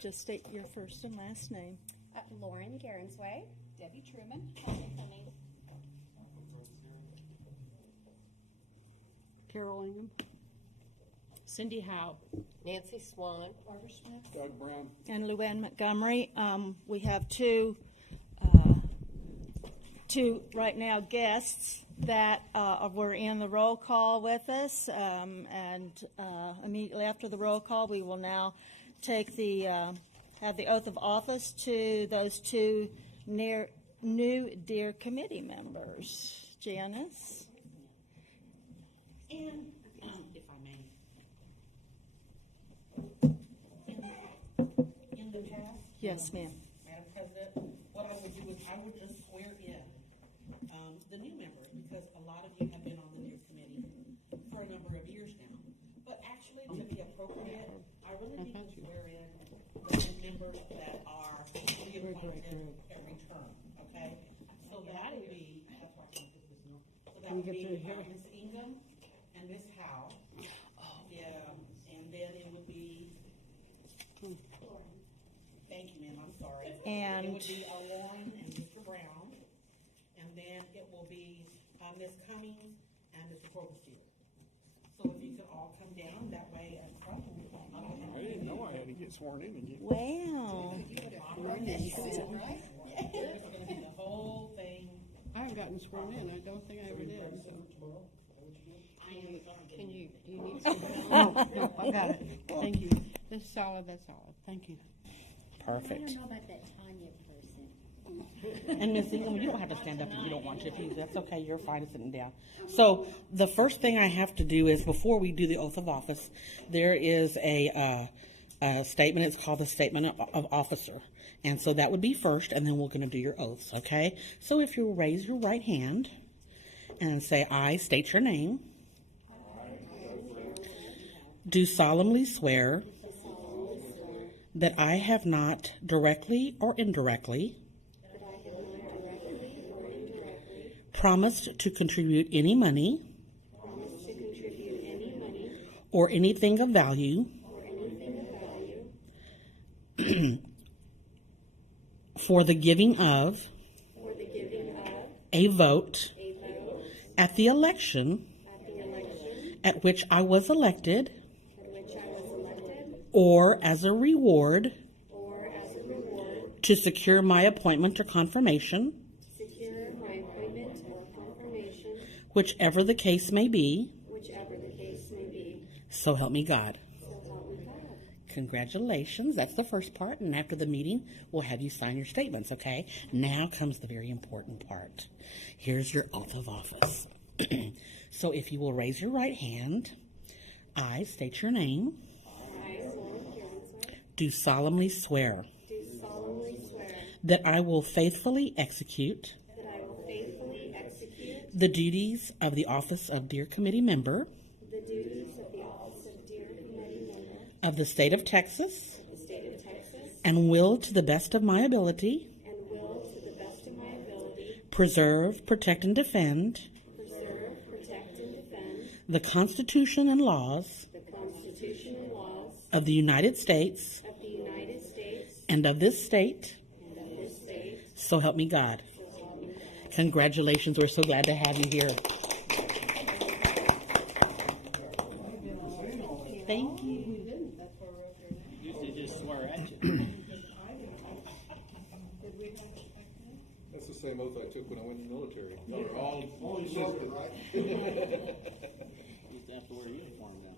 Just state your first and last name. Lauren Garensway. Debbie Truman. Carol Ingham. Cindy Howe. Nancy Swan. Barbara Smith. Doug Brown. And Luann Montgomery. We have two right now guests that were in the roll call with us, and immediately after the roll call, we will now take have the oath of office to those two new Dear Committee members. Janice. And, if I may, in the past, Yes, ma'am. Madam President, what I would do is I would just swear in the new members, because a lot of you have been on the Dear Committee for a number of years now. But actually, to be appropriate, I really need to swear in the new members that are reappointed every term, okay? So that would be, that's why I can't put this on. So that would be Ms. Ingham and Ms. Howe. Yeah, and then it would be, thank you, ma'am, I'm sorry. And it would be Lauren and Mr. Brown, and then it will be Ms. Cummings and Mr. Probestier. So if you could all come down that way at front. I didn't know I had to get sworn in again. Wow. This is going to be the whole thing. I haven't gotten sworn in. I don't think I ever did. So. Do you need No, I got it. Thank you. That's solid. Thank you. I Perfect. don't know about that Tanya person. And Ms. Ingham, you don't have to stand up if you don't want to. If you, that's okay. You're fine sitting down. So the first thing I have to do is, before we do the oath of office, there is a statement. It's called the Statement of Officer. And so that would be first, and then we're going to do your oaths, okay? So if you'll raise your right hand and say, I state your name, do solemnly swear that I have not directly or indirectly promised to contribute any money or anything of value for the giving of a vote at the election at which I was elected, or as a reward to secure my appointment or confirmation, whichever the case may be, so help me God. Congratulations. That's the first part, and after the meeting, we'll have you sign your statements, okay? Now comes the very important part. Here's your oath of office. So if you will raise your right hand, I state your name, do solemnly swear that I will faithfully execute the duties of the office of Dear Committee Member of the state of Texas, and will, to the best of my ability, preserve, protect, and defend the Constitution and laws of the United States and of this state, so help me God. Congratulations. We're so glad to have you here. Thank you. Usually just swear at you. That's the same oath I took when I went in the military. Y'all are all soldiers, right? Used to have to wear a uniform now.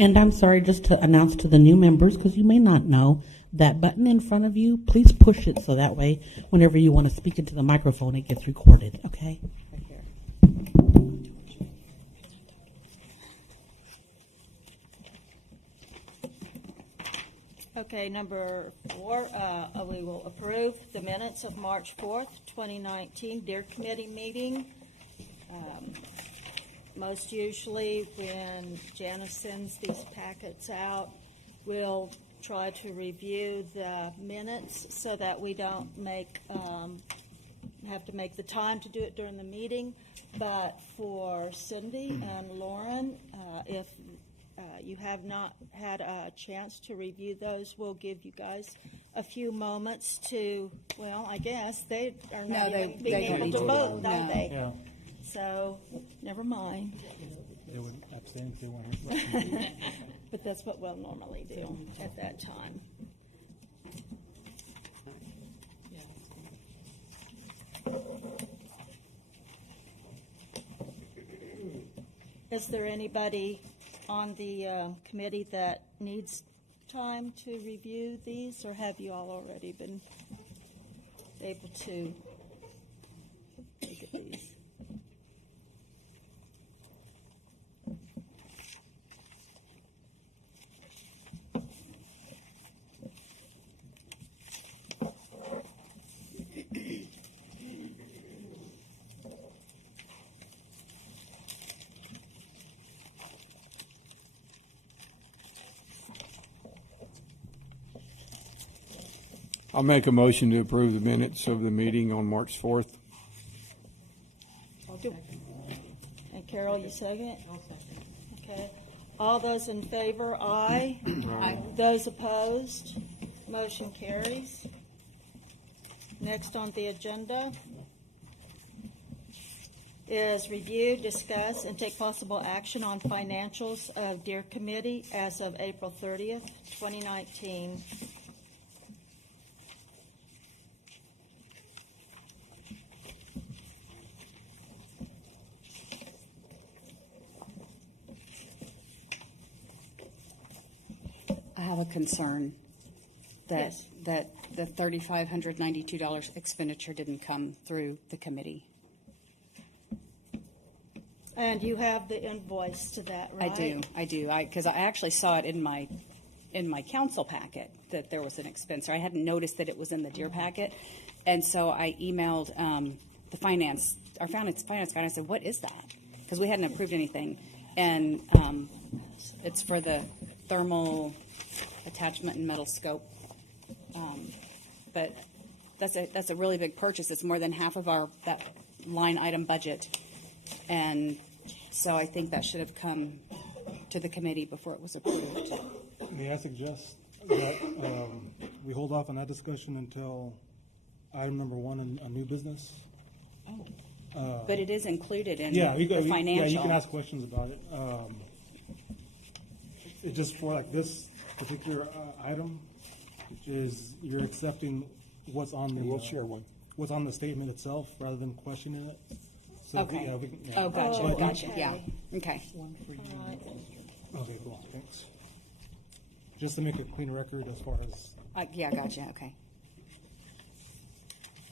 And I'm sorry, just to announce to the new members, because you may not know, that button in front of you, please push it so that way, whenever you want to speak into the microphone, it gets recorded, okay? Right here. Okay, number 4, we will approve the minutes of March 4th, 2019, Dear Committee meeting. most usually when Janice sends these packets out, we'll try to review the minutes so that we don't have to make the time to do it during the meeting. But for Cindy and Lauren, if you have not had a chance to review those, we'll give you guys a few moments to, well, I guess they are not No, even they being don't able need to to vote, vote. are No. they? Yeah, So, never mind. they would abstain if they weren't here. But that's what we'll normally do at that time. Is there anybody on the committee that needs time to review these, or have you all already been able to look at these? I'll make a motion to approve the minutes of the meeting on March 4th. And Carol, you second? Okay. All those in favor, aye. Aye. Those opposed, motion carries. Next on the agenda is review, discuss, and take possible action on financials of Deer Committee as of April 30th, 2019. I have a concern that, Yes. that the $3,592 expenditure didn't come through the committee. And you have the invoice to that, right? I do, because I actually saw it in my council packet that there was an expense, or I hadn't noticed that it was in the Deer packet. And so I emailed our finance guy, and I said, what is that? Because we hadn't approved anything. And it's for the thermal attachment and metal scope. But that's a really big purchase. It's more than half of that line item budget. And so I think that should have come to the committee before it was approved. May I suggest that we hold off on that discussion until item number 1 on new business? But it is included in Yeah, the yeah, financial. you can ask questions about it. It's just for like this particular item, is you're accepting what's on the. We'll share one. What's on the statement itself rather than questioning it. So, Okay. yeah, we can- yeah. Oh, gotcha, Oh, gotcha, okay. yeah, okay. All right. Okay, cool, thanks. Just to make a clean record as far as, Yeah, gotcha, okay.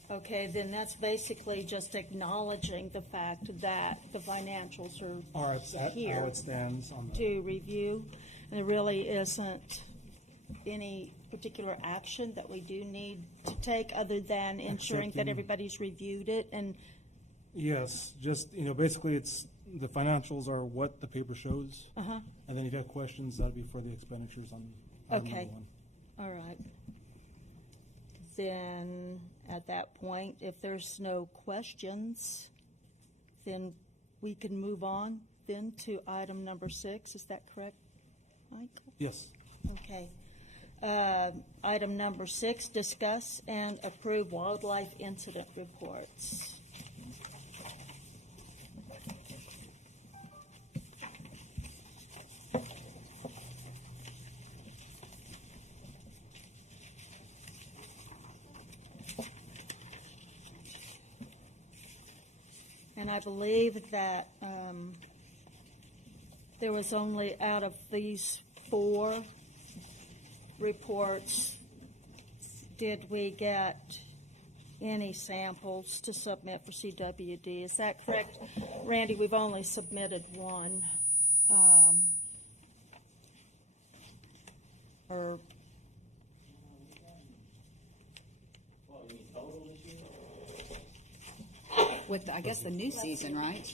Okay, then that's basically just acknowledging the fact that the financials are here how it stands on the. to review. And there really isn't any particular action that we do need to take other than ensuring that Accepting. everybody's reviewed it and, Yes, just, basically it's, the financials are what the paper shows. uh-huh, And then if you have questions, that'd be for the expenditures on item Okay. number 1. all right. Then, at that point, if there's no questions, then we can move on then to item number 6. Is that correct, Michael? Yes. Okay. Item number 6, discuss and approve wildlife incident reports. And I believe that there was only out of these 4 reports, did we get any samples to submit for CWD? Is that correct? Randy, we've only submitted 1. Or, With, I guess, the new season, right?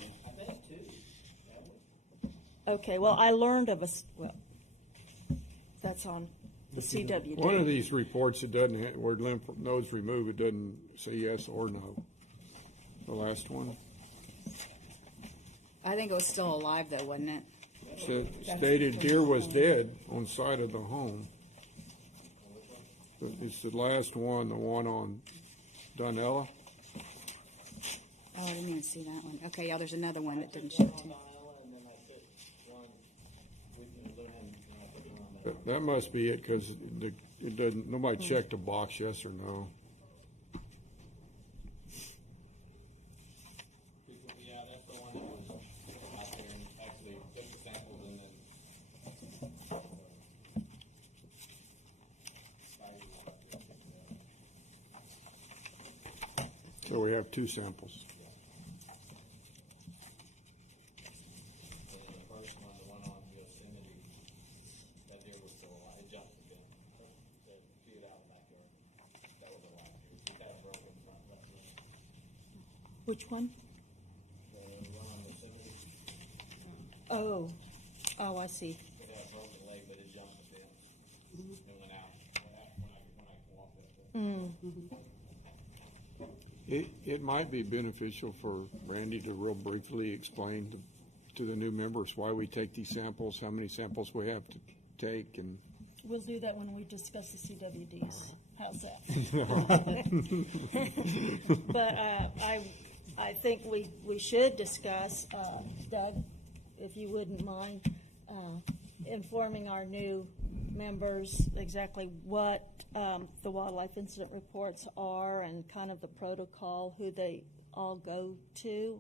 Okay, well, I learned of well, that's on the CWD. One of these reports, it doesn't, where lymph nodes removed, it doesn't say yes or no. The last one. I think it was still alive though, wasn't it? So stated deer was dead on site of the home. It's the last one, the one on Dunella. Oh, I didn't even see that one. Okay, yeah, there's another one that didn't show too. That must be it, because it doesn't, nobody checked the box, yes or no. Yeah, that's the one that was out there and actually took the samples and then. So we have two samples. And then the first one, the one on Yosemite, that deer was still alive. It jumped the fence. To feed it out the backyard. That was the last deer. It had a broken front left leg. Which one? The one on Yosemite, Oh, I see. it had a broken leg, but it jumped the fence. And went out when I walked up there. It might be beneficial for Randy to real briefly explain to the new members why we take these samples, how many samples we have to take, and We'll do that when we discuss the CWDs. How's that? But I think we should discuss, Doug, if you wouldn't mind, informing our new members exactly what the wildlife incident reports are and kind of the protocol, who they all go to.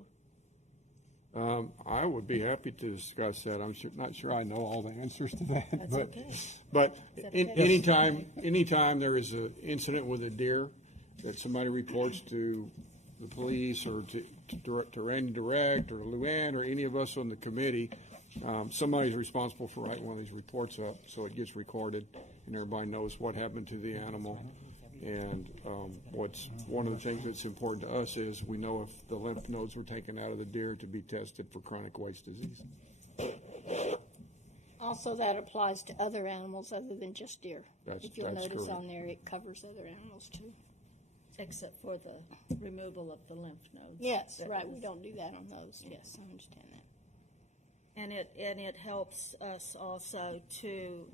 I would be happy to discuss that. I'm not sure I know all the answers to that. That's but, okay. But Is that okay? anytime there is an incident with a deer that somebody reports to the police or to Randy Direct or Luann or any of us on the committee, somebody's responsible for writing one of these reports up so it gets recorded and everybody knows what happened to the animal. And what's one of the things that's important to us is we know if the lymph nodes were taken out of the deer to be tested for chronic waste disease. Also, that applies to other animals other than just deer. That's If you'll notice correct. on there, it covers other animals too. Except for the removal of the lymph nodes. Yes, That right, was- we don't do that on those, yes, I understand that. And it helps us also to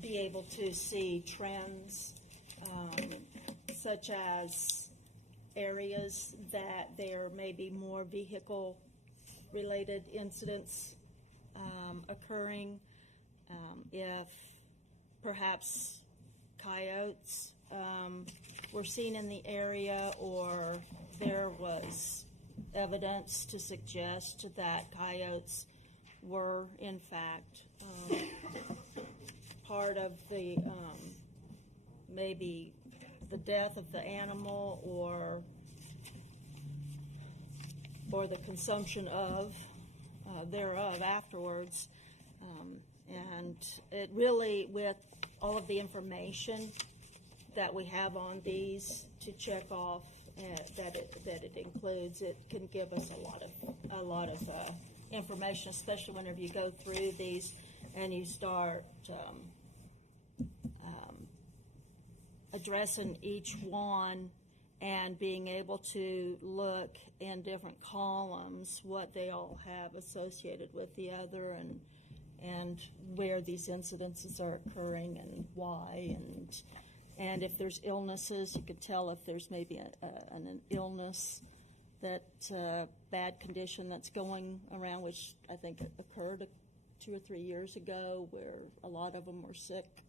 be able to see trends, such as areas that there may be more vehicle-related incidents occurring, if perhaps coyotes were seen in the area, or there was evidence to suggest that coyotes were in fact part of the maybe the death of the animal or the consumption of thereof afterwards. And it really, with all of the information that we have on these to check off that it includes, it can give us a lot of information, especially whenever you go through these and you start addressing each one and being able to look in different columns what they all have associated with the other, and where these incidences are occurring and why, and if there's illnesses, you can tell if there's maybe an illness, that bad condition that's going around, which I think occurred 2 or 3 years ago, where a lot of them were sick.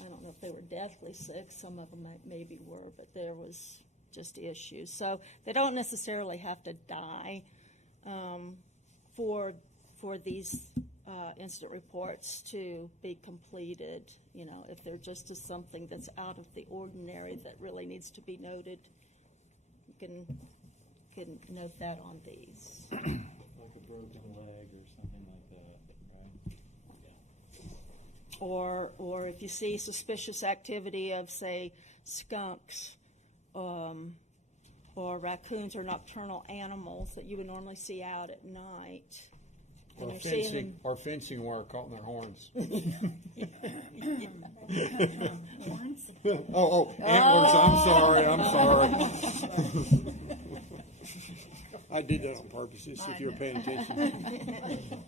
I don't know if they were deathly sick, some of them maybe were, but there was just issues. So they don't necessarily have to die for these incident reports to be completed. You know, if there just is something that's out of the ordinary that really needs to be noted, you can note that on these. Like a broken leg or something like that, right? Or if you see suspicious activity of, say, skunks, or raccoons or nocturnal animals that you would normally see out at night. And Or you're seeing fencing, them. or fencing wire caught in their horns. Oh, antlers, I'm sorry. I did that on purpose, just if you were paying attention.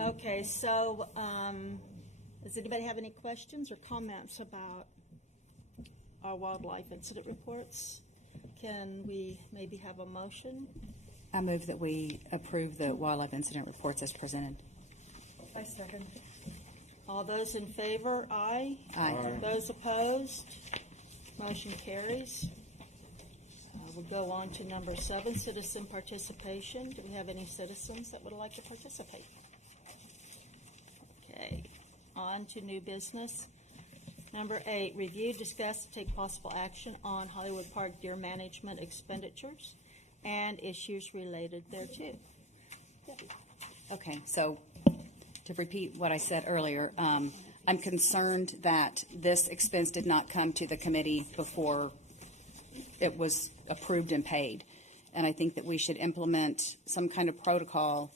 Okay, so, does anybody have any questions or comments about our wildlife incident reports? Can we maybe have a motion? I move that we approve the wildlife incident reports as presented. I second. All those in favor, aye. Aye. Those opposed, motion carries. We'll go on to number 7, citizen participation. Do we have any citizens that would like to participate? Okay, on to new business. Number 8, review, discuss, take possible action on Hollywood Park deer management expenditures and issues related thereto. Okay, so to repeat what I said earlier, I'm concerned that this expense did not come to the committee before it was approved and paid. And I think that we should implement some kind of protocol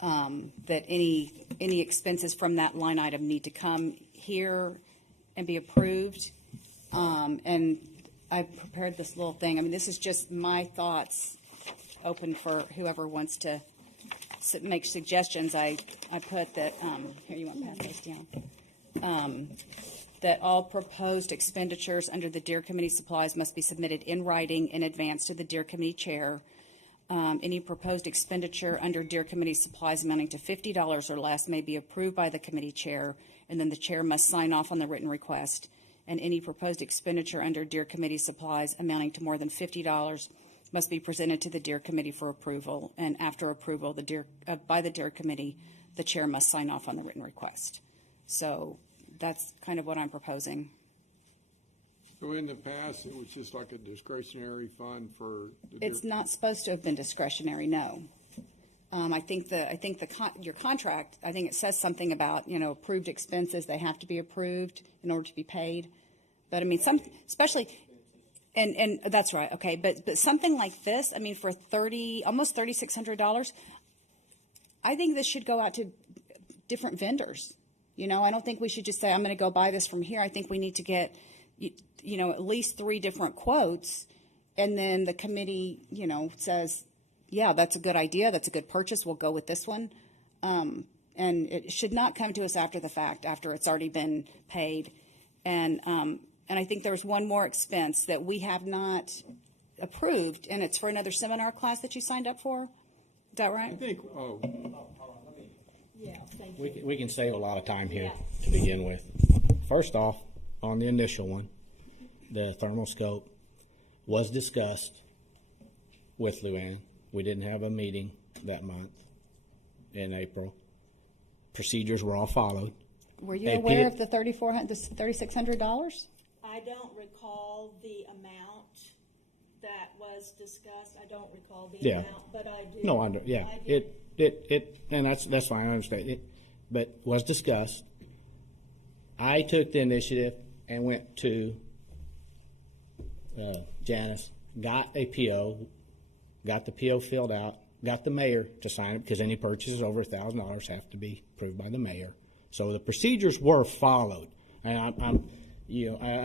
that any expenses from that line item need to come here and be approved. And I prepared this little thing. I mean, this is just my thoughts, open for whoever wants to make suggestions. I put that, here, you want to pass this down? That all proposed expenditures under the Deer Committee supplies must be submitted in writing in advance to the Deer Committee chair. Any proposed expenditure under Deer Committee supplies amounting to $50 or less may be approved by the committee chair, and then the chair must sign off on the written request. And any proposed expenditure under Deer Committee supplies amounting to more than $50 must be presented to the Deer Committee for approval. And after approval by the Deer Committee, the chair must sign off on the written request. So that's kind of what I'm proposing. So in the past, it was just like a discretionary fund for. It's not supposed to have been discretionary, no. I think your contract, I think it says something about, approved expenses, they have to be approved in order to be paid. But I mean, especially, and that's right, okay, but something like this, I mean, for almost $3,600, I think this should go out to different vendors. I don't think we should just say, I'm going to go buy this from here. I think we need to get, at least 3 different quotes, and then the committee, says, yeah, that's a good idea. That's a good purchase. We'll go with this one. And it should not come to us after the fact, after it's already been paid. And I think there's one more expense that we have not approved, and it's for another seminar class that you signed up for. Is that right? I think, Yeah, thank you. We can save a lot of time here to begin with. First off, on the initial one, the thermal scope was discussed with Luann. We didn't have a meeting that month in April. Procedures were all followed. Were you aware of the $3,600? I don't recall the amount that was discussed. I don't recall the amount, but I do. No, I do. It, and that's fine. I understand it, but was discussed. I took the initiative and went to Janice, got a PO, got the PO filled out, got the mayor to sign it because any purchases over $1,000 have to be approved by the mayor. So the procedures were followed, and I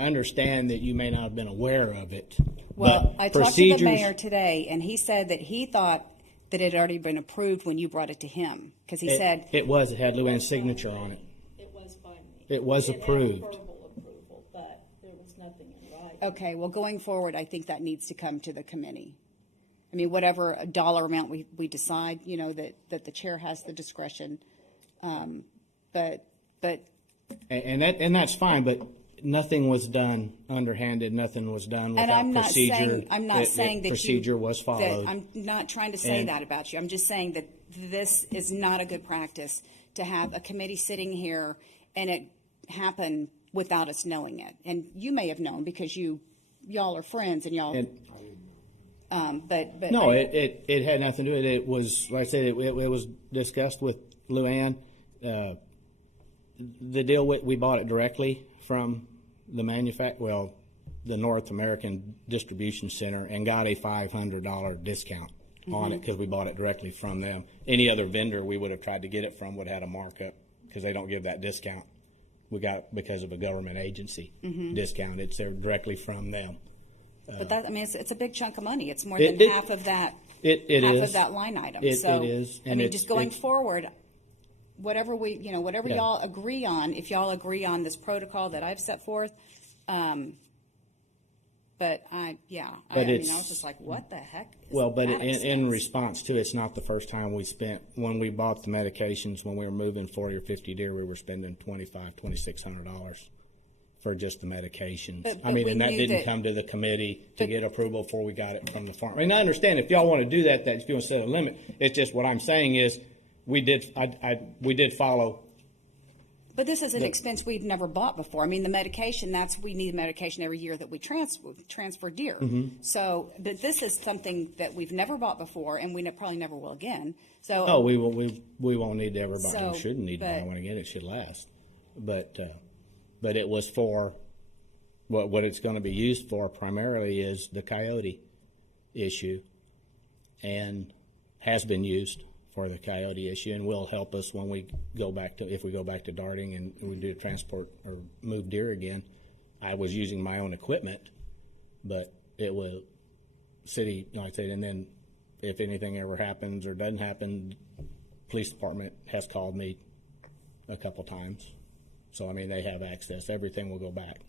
understand that you may not have been aware of it. Well, but I talked to the mayor today, and he said that he thought that it had already been approved when you brought it to him, because he said it had Luann's signature on it. It was by me. It was approved. Verbal approval, but there was nothing in writing. okay, well, going forward, I think that needs to come to the committee. I mean, whatever dollar amount we decide, that the chair has the discretion. But And that's fine, but nothing was done underhanded. Nothing was done without and I'm not procedure. saying that procedure was followed. That I'm not trying to say that about you. I'm just saying that this is not a good practice to have a committee sitting here and it happen without us knowing it. And you may have known because y'all are friends and y'all. But no, it had nothing to do with it. It was, like I said, it was discussed with Luann. The deal we bought it directly from the the North American Distribution Center and got a $500 discount on it because we bought it directly from them. Any other vendor we would have tried to get it from would have had a markup because they don't give that discount. We got it because of a government agency discount. It's there directly from them. But that, I mean, it's a big chunk of money. It's more It- than it- half of that. It half is. of that line item. It So, is, I and mean, it's- just going it's- forward, whatever Yeah. y'all agree on, if y'all agree on this protocol that I've set forth, but I But mean, it's- I was just like, what the heck? Is Well, but that in expense? response to it's not the first time we spent, when we bought the medications, when we were moving 40 or 50 deer, we were spending $2,600 for just the medications. But I mean, we and that knew didn't that- come to the committee to But- get approval before we got it from the farm. I mean, I understand if y'all want to do that, that if you want to set a limit, it's just what I'm saying is, we did follow. But this is an expense we've never bought before. I mean, the medication, we need medication every year that we transfer deer. Mm-hmm. So, but this is something that we've never bought before, and we probably never will again. So, Oh, we won't need to ever buy. So, We shouldn't need to buy but- one again. It should last. But it was for what it's going to be used for primarily is the coyote issue, and has been used for the coyote issue, and will help us when we go back to if we go back to darting and we do transport or move deer again. I was using my own equipment, but it was city, like I said, and then if anything ever happens or doesn't happen, police department has called me a couple times. So, I mean, they have access. Everything will go back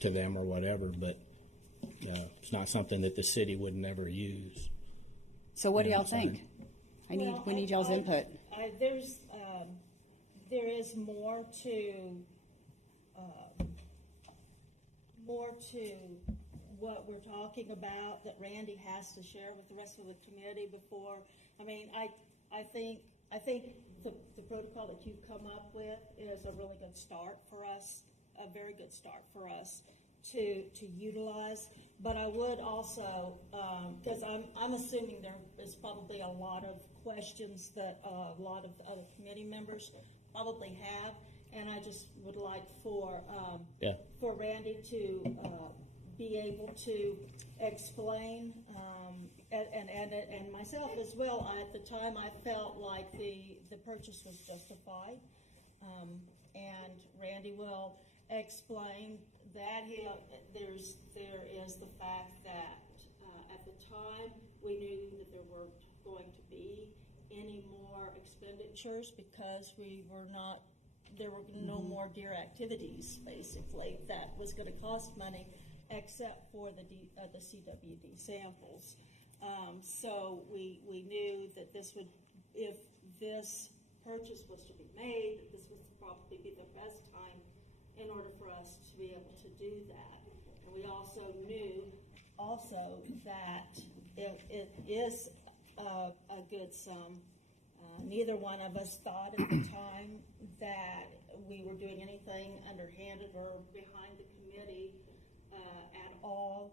to them or whatever, but it's not something that the city would never use. so what do Yeah, y'all think? Well, We need y'all's input. There is more to what we're talking about that Randy has to share with the rest of the committee before. I mean, I think the protocol that you've come up with is a really good start for us, a very good start for us to utilize. But I would also, because I'm assuming there is probably a lot of questions that a lot of the other committee members probably have, and I just would like for Randy to be able to explain, and myself as well. At the time, I felt like the purchase was justified, and Randy will explain that. There is the fact that at the time we knew that there weren't going to be any more expenditures because there were no more deer activities, basically, that was going to cost money except for the CWD samples. So we knew that if this purchase was to be made, this would probably be the best time in order for us to be able to do that. And we also knew that it is a good sum. Neither one of us thought at the time that we were doing anything underhanded or behind the committee at all.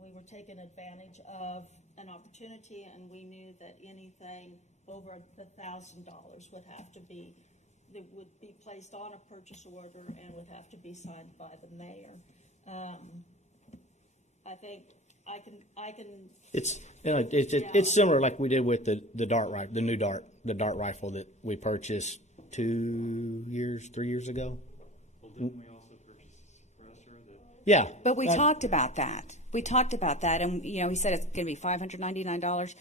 We were taking advantage of an opportunity, and we knew that anything over $1,000 would be placed on a purchase order and would have to be signed by the mayor. I think I can. It's similar like we did with the dart rifle, the new dart rifle that we purchased 3 years ago. Well, didn't we also purchase a suppressor? Yeah, But we talked about that. And he said it's going to be $599.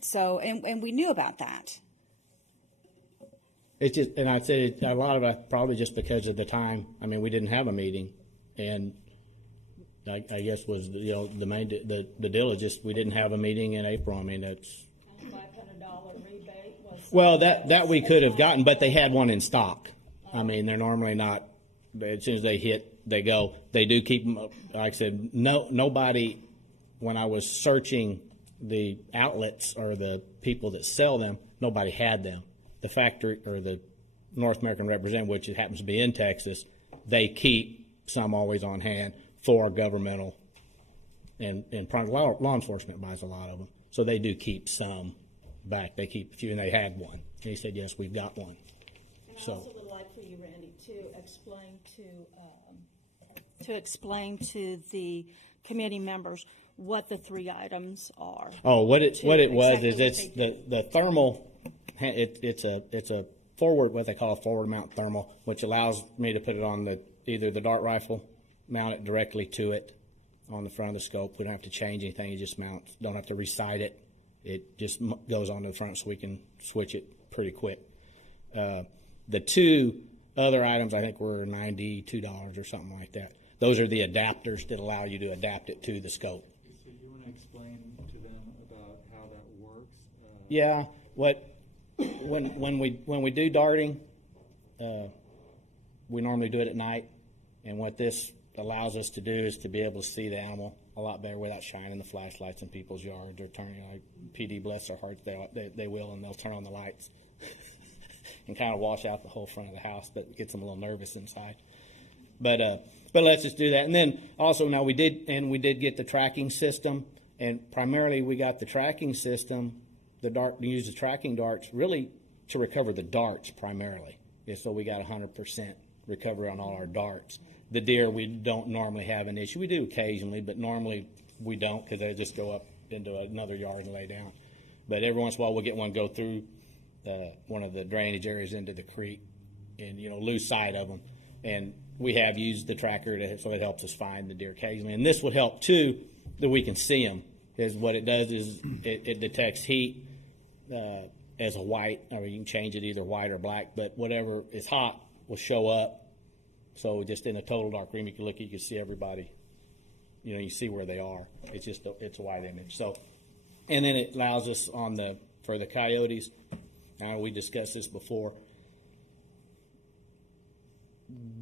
So, and we knew about that. It's just, and I'd say a lot of it probably just because of the time. I mean, we didn't have a meeting, and I guess was the main the deal is just we didn't have a meeting in April. I mean, that's $500 rebate was. well that we could have gotten, but they had one in stock. I mean, they're normally not. As soon as they hit, they go. They do keep them. Like I said, nobody. When I was searching the outlets or the people that sell them, nobody had them. The factory or the North American representative, which it happens to be in Texas, they keep some always on hand for governmental and law enforcement buys a lot of them. So they do keep some back. They keep a few, and they had one. And he said, yes, we've got one. And I also would like for you, Randy, to explain to to explain to the committee members what the 3 items are. Oh, what it was exactly is what it's they the thermal. It's a forward, what they call a forward mount thermal, which allows me to put it on either the dart rifle, mount it directly to it on the front of the scope. We don't have to change anything. It just mounts. Don't have to recite it. It just goes onto the front, so we can switch it pretty quick. The 2 other items I think were $92 or something like that. Those are the adapters that allow you to adapt it to the scope. So you want to explain to them about how that works? Yeah, when we do darting, we normally do it at night, and what this allows us to do is to be able to see the animal a lot better without shining the flashlights in people's yards or turning. Like PD, bless their hearts, they will, and they'll turn on the lights and kind of wash out the whole front of the house, but it gets them a little nervous inside. But let's just do that. And then also now we did get the tracking system, and primarily we got the tracking system, we use the tracking darts really to recover the darts primarily. Yeah, so we got 100% recovery on all our darts. The deer, we don't normally have an issue. We do occasionally, but normally we don't because they just go up into another yard and lay down. But every once in a while we'll get one go through one of the drainage areas into the creek and, lose sight of them. And we have used the tracker so it helps us find the deer occasionally. And this would help, too, that we can see them. Because what it does is it detects heat as a white, or you can change it either white or black, but whatever is hot will show up. So just in a total dark room, you can see everybody. You see where they are. It's a white image. So, and then it allows us for the coyotes. Now we discussed this before.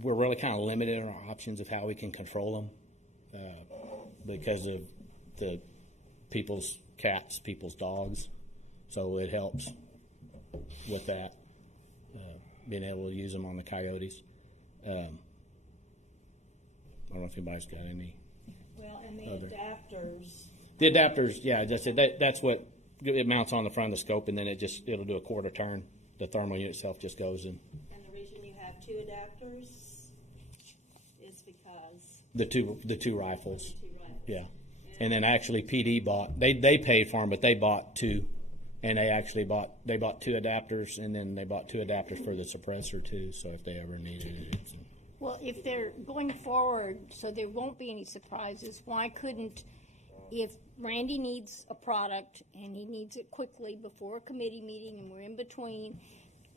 We're really kind of limited in our options of how we can control them because of the people's cats, people's dogs. So it helps with that, being able to use them on the coyotes. I don't know if anybody's got any. Well, and the adapters. The adapters, yeah, that's what it mounts on the front of the scope, and then it'll do a quarter turn. The thermal unit itself just goes in. And the reason you have 2 adapters is because The two rifles. Yeah. And then actually PD bought, they paid for them, but they bought 2. And they bought 2 adapters, and then they bought 2 adapters for the suppressor too, so if they ever needed it. Well, if they're going forward, so there won't be any surprises, why couldn't, if Randy needs a product and he needs it quickly before a committee meeting and we're in between,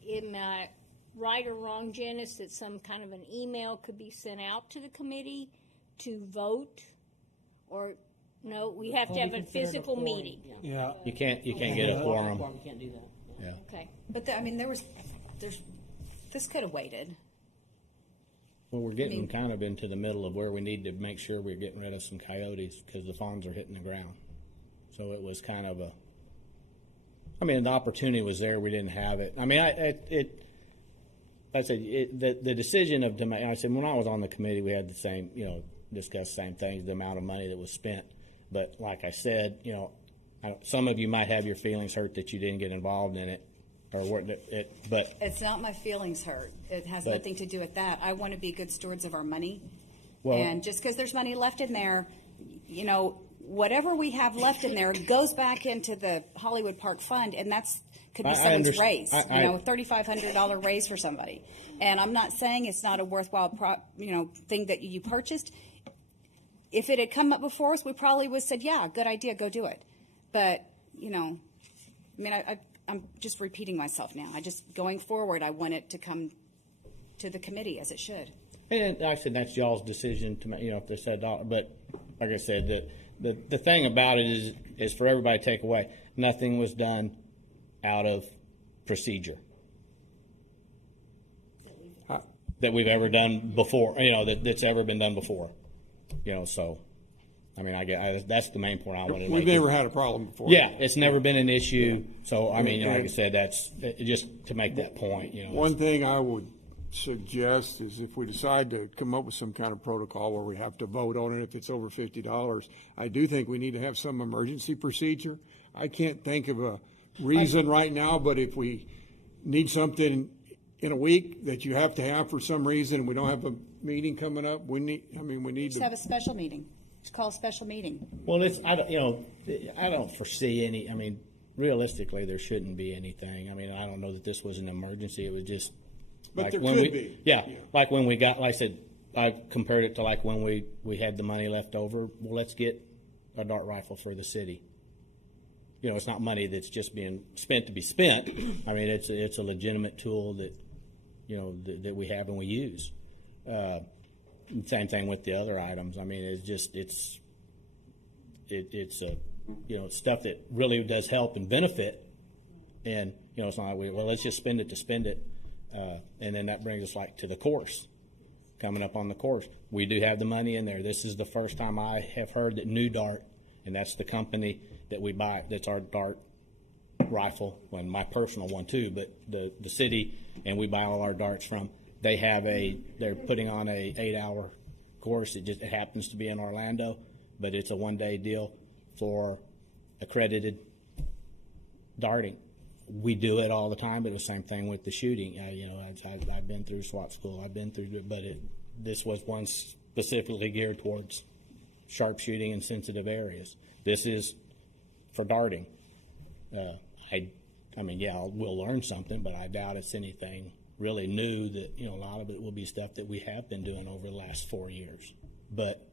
am I right or wrong, Janice, that some kind of an email could be sent out to the committee to vote? Or no, we have to have a physical meeting? Yeah. You can't get a quorum. You can't do that. Yeah. Okay. But this could have waited. Well, we're getting kind of into the middle of where we need to make sure we're getting rid of some coyotes because the fawns are hitting the ground. So it was kind of the opportunity was there. We didn't have it. The decision of, I said, when I was on the committee, we had the same, discussed the same things, the amount of money that was spent. But like I said, some of you might have your feelings hurt that you didn't get involved in it. But It's not my feelings hurt. It has nothing to do with that. I want to be good stewards of our money. Well, and just because there's money left in there, whatever we have left in there goes back into the Hollywood Park Fund, and could be someone's raise. $3,500 raise for somebody. And I'm not saying it's not a worthwhile thing that you purchased. If it had come up before us, we probably would have said, yeah, good idea, go do it. But, I'm just repeating myself now. Going forward, I want it to come to the committee as it should. And like I said, that's y'all's decision to make, if they said, but like I said, the thing about it is for everybody to take away, nothing was done out of procedure that we've ever done before, that's ever been done before, so. That's the main point I wanted to make. We've never had a problem before. Yeah, it's never been an issue. So, like I said, that's just to make that point. One thing I would suggest is if we decide to come up with some kind of protocol where we have to vote on it if it's over $50, I do think we need to have some emergency procedure. I can't think of a reason right now, but if we need something in a week that you have to have for some reason, and we don't have a meeting coming up, we need Just have a special meeting. Just call a special meeting. Well, I don't foresee any, realistically, there shouldn't be anything. I don't know that this was an emergency. It was just. But like there when could we- be. Yeah, Yeah. like when we got, like I said, I compared it to like when we had the money left over. Well, let's get a dart rifle for the city. It's not money that's just being spent to be spent. It's a legitimate tool that, that we have and we use. Same thing with the other items. It's stuff that really does help and benefit. And, it's not like let's just spend it to spend it. And then that brings us like to the course, coming up on the course. We do have the money in there. This is the first time I have heard that New Dart, and that's the company that we buy, that's our dart rifle, and my personal one too, but the city, and we buy all our darts from, they're putting on a 8-hour course. It happens to be in Orlando, but it's a 1-day deal for accredited darting. We do it all the time, but the same thing with the shooting. I've been through SWAT school. I've been through it, but this was one specifically geared towards sharpshooting in sensitive areas. This is for darting. We'll learn something, but I doubt it's anything really new. That a lot of it will be stuff that we have been doing over the last 4 years. But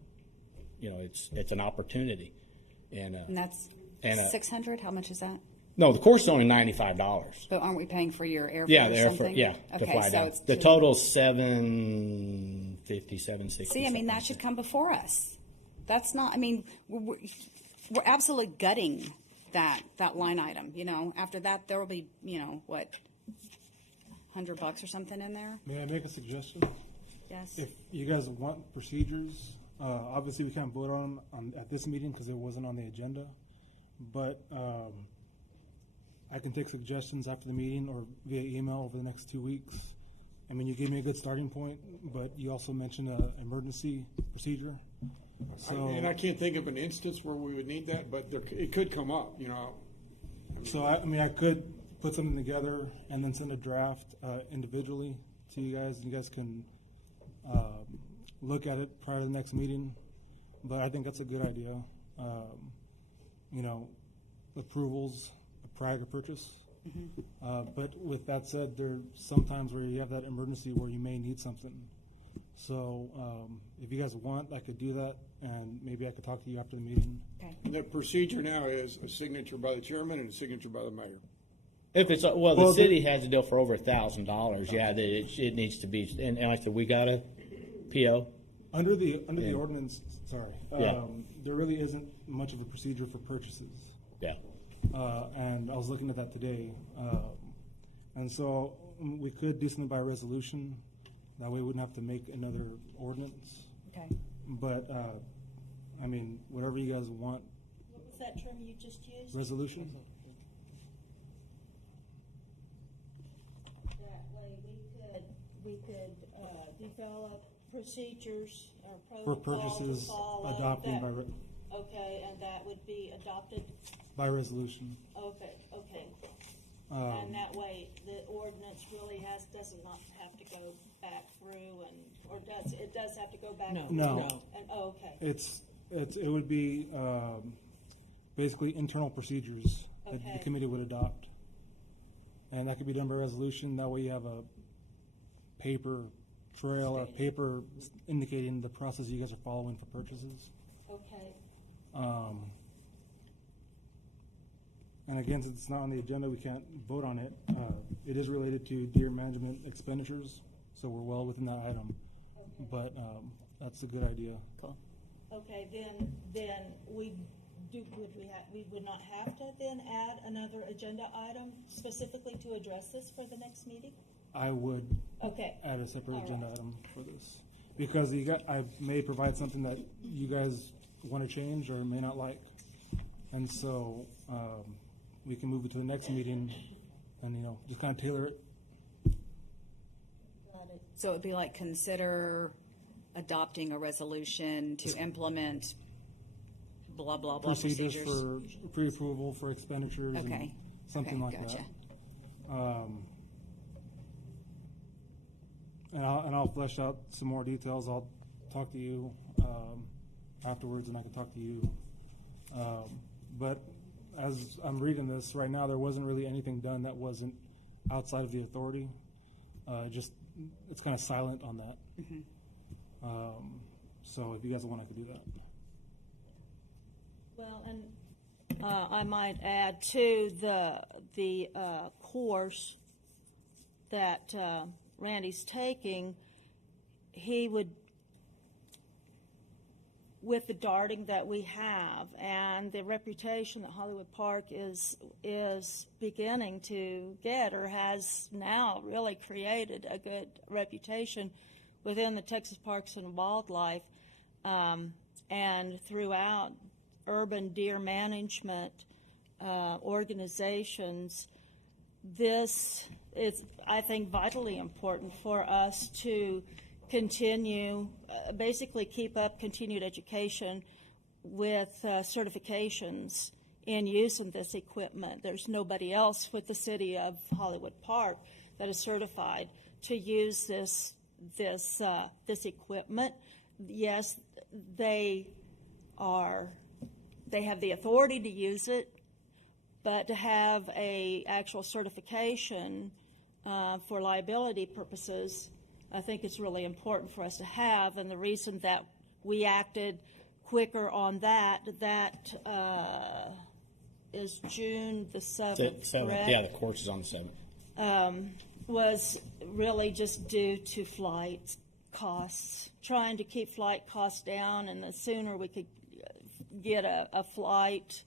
it's an opportunity, and that's and, $600. How much is that? No, the course is only $95. But aren't we paying for your airfare? Yeah, or the something? airfare. To Okay, fly so down. it's The total's $750, $760. See, that should come before us. That's not. We're absolutely gutting that line item. After that, there will be what, $100 or something in there. May I make a suggestion? Yes. If you guys want procedures, obviously we can't vote on them at this meeting because it wasn't on the agenda. But I can take suggestions after the meeting or via email over the next 2 weeks. You gave me a good starting point, but you also mentioned an emergency procedure. And I can't think of an instance where we would need that, but it could come up, So I could put something together and then send a draft individually to you guys. You guys can look at it prior to the next meeting. But I think that's a good idea. Approvals prior to purchase. But with that said, there's sometimes where you have that emergency where you may need something. So if you guys want, I could do that, and maybe I could talk to you after the meeting. Okay. And the procedure now is a signature by the chairman and a signature by the mayor. If it's the city has a deal for over $1,000. Yeah, it needs to be. And like I said, we got a PO. Under the ordinance, sorry, Yeah. there really isn't much of a procedure for purchases. Yeah. And I was looking at that today. And so we could do something by resolution. That way we wouldn't have to make another ordinance. Okay. But, whatever you guys want. What was that term you just used? Resolution? That way we could develop procedures or For protocols to purchases follow. adopting that- by Okay, and that would be adopted, resolution. okay. And that way, the ordinance really does not have to go back through it does have to go back? No. through? No. And, okay, It would be basically internal procedures that the Okay. committee would adopt. And that could be done by resolution. That way you have a paper trail or paper indicating the process you guys are following for purchases. okay. And again, since it's not on the agenda, we can't vote on it. It is related to deer management expenditures, so we're well within that item. But that's a good idea. Cool. Okay, then we would not have to then add another agenda item specifically to address this for the next meeting? I would Okay. add a separate All right. agenda item for this. Because I may provide something that you guys want to change or may not like. And so we can move it to the next meeting and, just kind of tailor it. Got it. So it'd be like consider adopting a resolution to implement blah, blah, blah Procedures procedures. for pre-approval for expenditures Okay. and something Okay, like gotcha. that. and I'll flesh out some more details. I'll talk to you afterwards, and I can talk to you. But as I'm reading this right now, there wasn't really anything done that wasn't outside of the authority. Just it's kind of silent on that. So if you guys want, I could do that. Well, and I might add too, the course that Randy's taking, he would, with the darting that we have and the reputation that Hollywood Park is beginning to get, or has now really created a good reputation within the Texas Parks and Wildlife, and throughout urban deer management organizations. This is, I think, vitally important for us to continue, basically keep up continued education with certifications in using this equipment. There's nobody else with the city of Hollywood Park that is certified to use this equipment. Yes, they have the authority to use it, but to have a actual certification for liability purposes, I think it's really important for us to have. And the reason that we acted quicker on that is June the 7th, correct? Yeah, the course is on the 7th. Was really just due to flight costs, trying to keep flight costs down, and the sooner we could get a flight,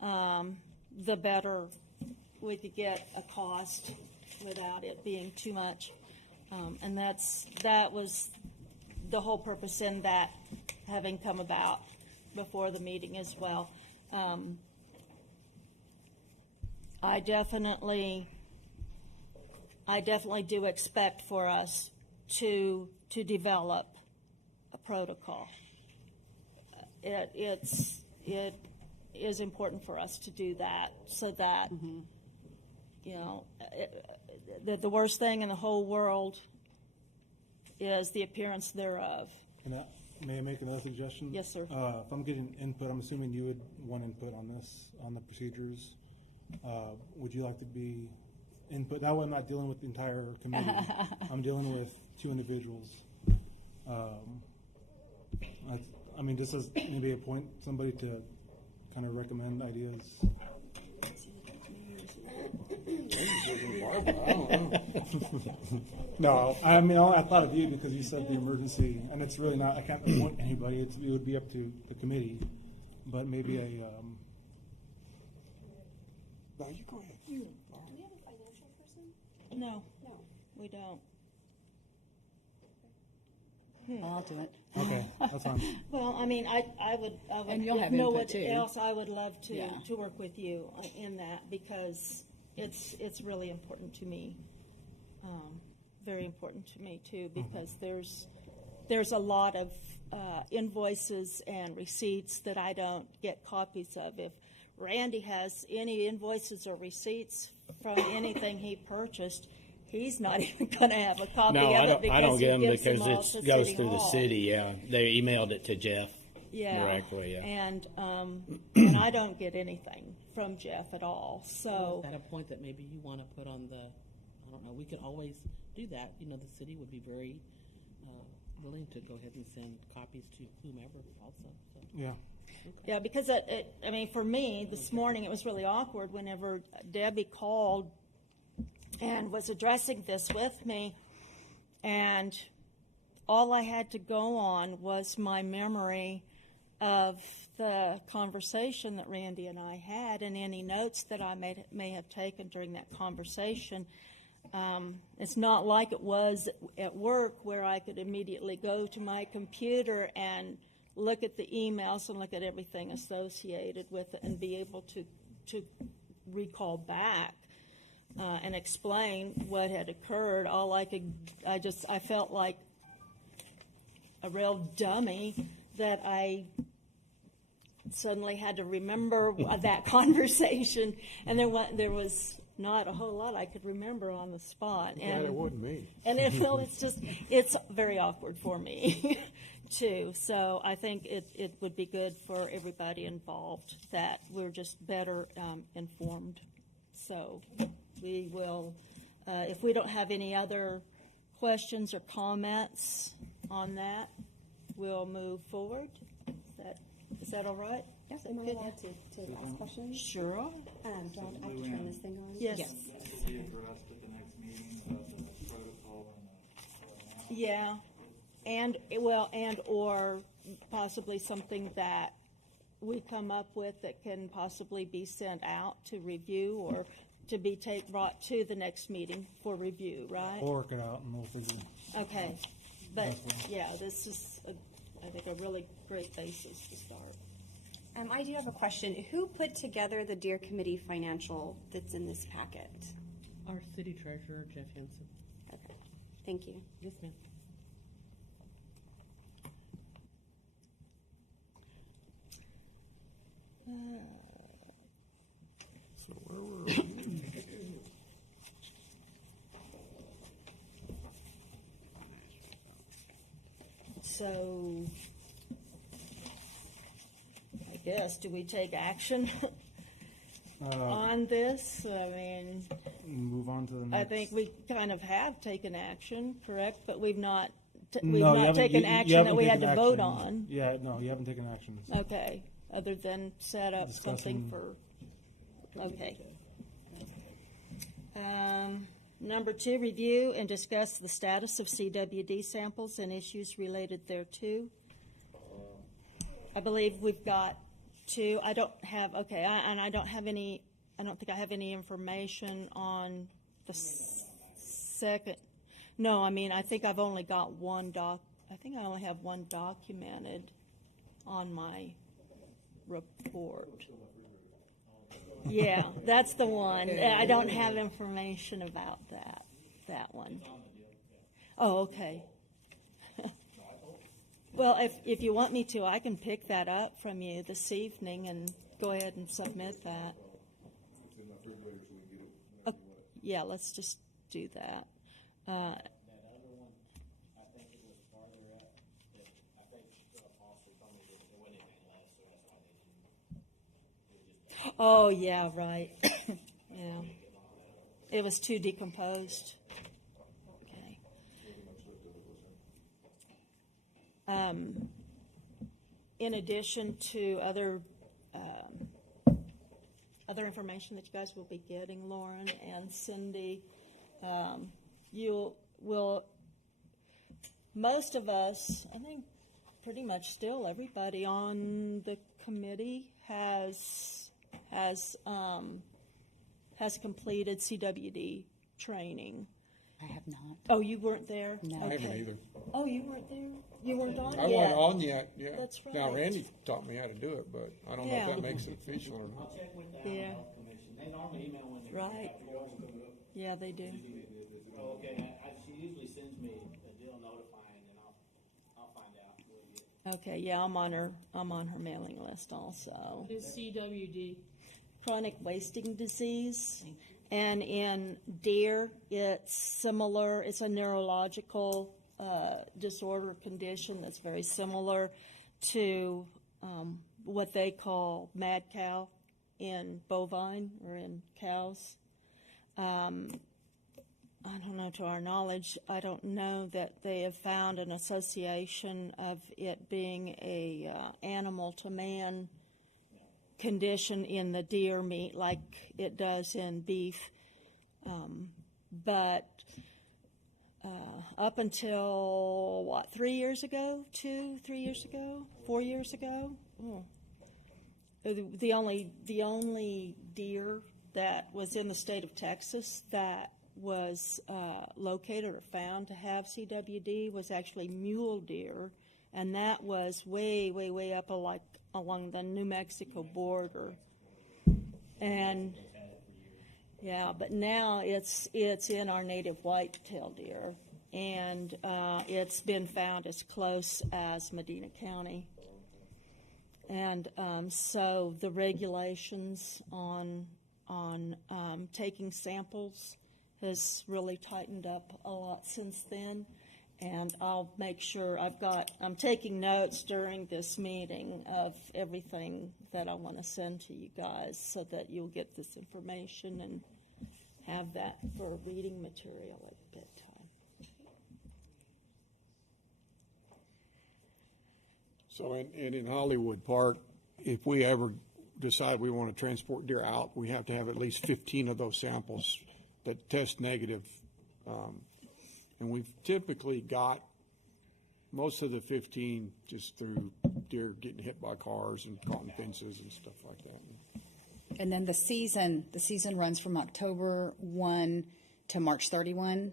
the better we could get a cost without it being too much. And that was the whole purpose in that having come about before the meeting as well. I definitely do expect for us to develop a protocol. It is important for us to do that, so that you know, the worst thing in the whole world is the appearance thereof. May I make another suggestion? Yes, sir. If I'm getting input, I'm assuming you would want input on this, on the procedures. Would you like to be input? That way I'm not dealing with the entire committee. I'm dealing with 2 individuals. I mean, just as maybe a point, somebody to kind of recommend ideas. No, I mean, I thought of you because you said the emergency, and it's really not, I can't appoint anybody. It would be up to the committee, but maybe a, No, you go ahead. Do we have a financial person? No, No. we don't. I'll do it. okay, that's fine. Well, I mean, I would, And you'll if have no input, one too. else, I would love to, Yeah. to work with you in that, because it's really important to me. Very important to me too, because there's a lot of invoices and receipts that I don't get copies of. If Randy has any invoices or receipts from anything he purchased, he's not even going to have a copy No, of it because I don't he get them gives because all to it goes City through the Hall. city. Yeah, they emailed it to Jeff Yeah. directly. Yeah. And and I don't get anything from Jeff at all. So At a point that maybe you want to put on the, I don't know, we could always do that. You know, the city would be very willing to go ahead and send copies to whomever also. So. Yeah. yeah, because I mean, for me this morning it was really awkward whenever Debbie called and was addressing this with me, and all I had to go on was my memory of the conversation that Randy and I had, and any notes that I may have taken during that conversation. It's not like it was at work where I could immediately go to my computer and look at the emails and look at everything associated with it and be able to recall back and explain what had occurred. I felt like a real dummy that I suddenly had to remember that conversation, and there was not a whole lot I could remember on the spot. Glad it wasn't me. And it's very awkward for me too. So I think it would be good for everybody involved that we're just better informed. So we will, if we don't have any other questions or comments on that, we'll move forward. Is that all right? Yes, am I allowed to ask questions? Sure. Don't I have to turn this thing on? Yes. Will be addressed at the next meeting about the protocol and Yeah, and or possibly something that we come up with that can possibly be sent out to review or to be brought to the next meeting for review, right? We'll work it out and we'll figure. Okay, but yeah, this is I think a really great basis to start. I do have a question. Who put together the Deer Committee financial that's in this packet? Our city treasurer, Jeff Henson. Okay, thank you. Yes, ma'am. So where were we? So I guess, do we take action on this? I mean, Move on to the next. I think we kind of have taken action, correct? But we've not No, you haven't- taken you action that haven't we had to taken vote action. on. Yeah, no, you haven't taken action. Okay, other than set up something Discussing. for, okay. Number 2, review and discuss the status of CWD samples and issues related thereto. I believe we've got 2. I don't have, okay, I don't have any, I don't think I have any information on the second. No, I mean, I think I've only got I think I only have one documented on my report. Yeah, that's the one. I don't have information about that one. Oh, okay. Well, if you want me to, I can pick that up from you this evening and go ahead and submit that. Oh, yeah, let's just do that. that other one, I think it was farther up, that I think also told me that there wasn't anything left, so that's why they didn't. Oh, yeah, right. Yeah. It was too decomposed. Okay. In addition to other information that you guys will be getting, Lauren and Cindy, most of us, I think pretty much still everybody on the committee has completed CWD training. I have not. Oh, you weren't there? No. I haven't Okay. either. Oh, you weren't there? You weren't on I yet? wasn't on yet, yeah. That's Now right. Randy taught me how to do it, but I don't know Yeah. if that makes it official or not. I'll check with the Yeah. Allen Health Commission. They normally email when they Right. have roles come up. Yeah, they do. Oh, okay, she usually sends me a deal notifying, and I'll find out. Okay, yeah, I'm on her mailing list also. What is CWD? Chronic wasting disease. And in deer, it's similar. It's a neurological disorder condition that's very similar to what they call mad cow in bovine or in cows. I don't know, to our knowledge, I don't know that they have found an association of it being a animal to man condition in the deer meat like it does in beef. But up until, 3 years ago? 2, 3 years ago? 4 years ago? Oh. The only deer that was in the state of Texas that was located or found to have CWD was actually mule deer, and that was way up along the New Mexico border. And yeah, but now it's in our native white-tailed deer, and it's been found as close as Medina County. And so the regulations on taking samples has really tightened up a lot since then. And I'll make sure I'm taking notes during this meeting of everything that I want to send to you guys so that you'll get this information and have that for reading material at bedtime. So in Hollywood Park, if we ever decide we want to transport deer out, we have to have at least 15 of those samples that test negative. And we've typically got most of the 15 just through deer getting hit by cars and caught in fences and stuff like that. And then the season runs from October 1 to March 31.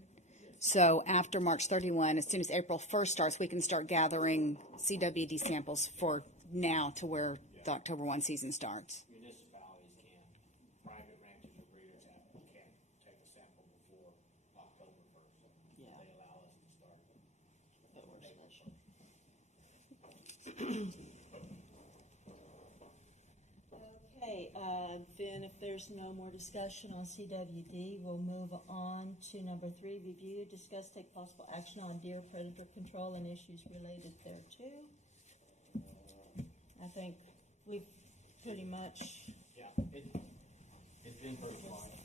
So after March 31, as soon as April 1st starts, we can start gathering CWD samples for now to where the October 1 season starts. Municipalities can, private ranchers or breeders can't take a sample before October 1st. Yeah. They allow us to start. But we're special. Okay, then if there's no more discussion on CWD, we'll move on to number 3, review, discuss, take possible action on deer predator control and issues related thereto. I think we've pretty much. Yeah, it's been pretty quiet.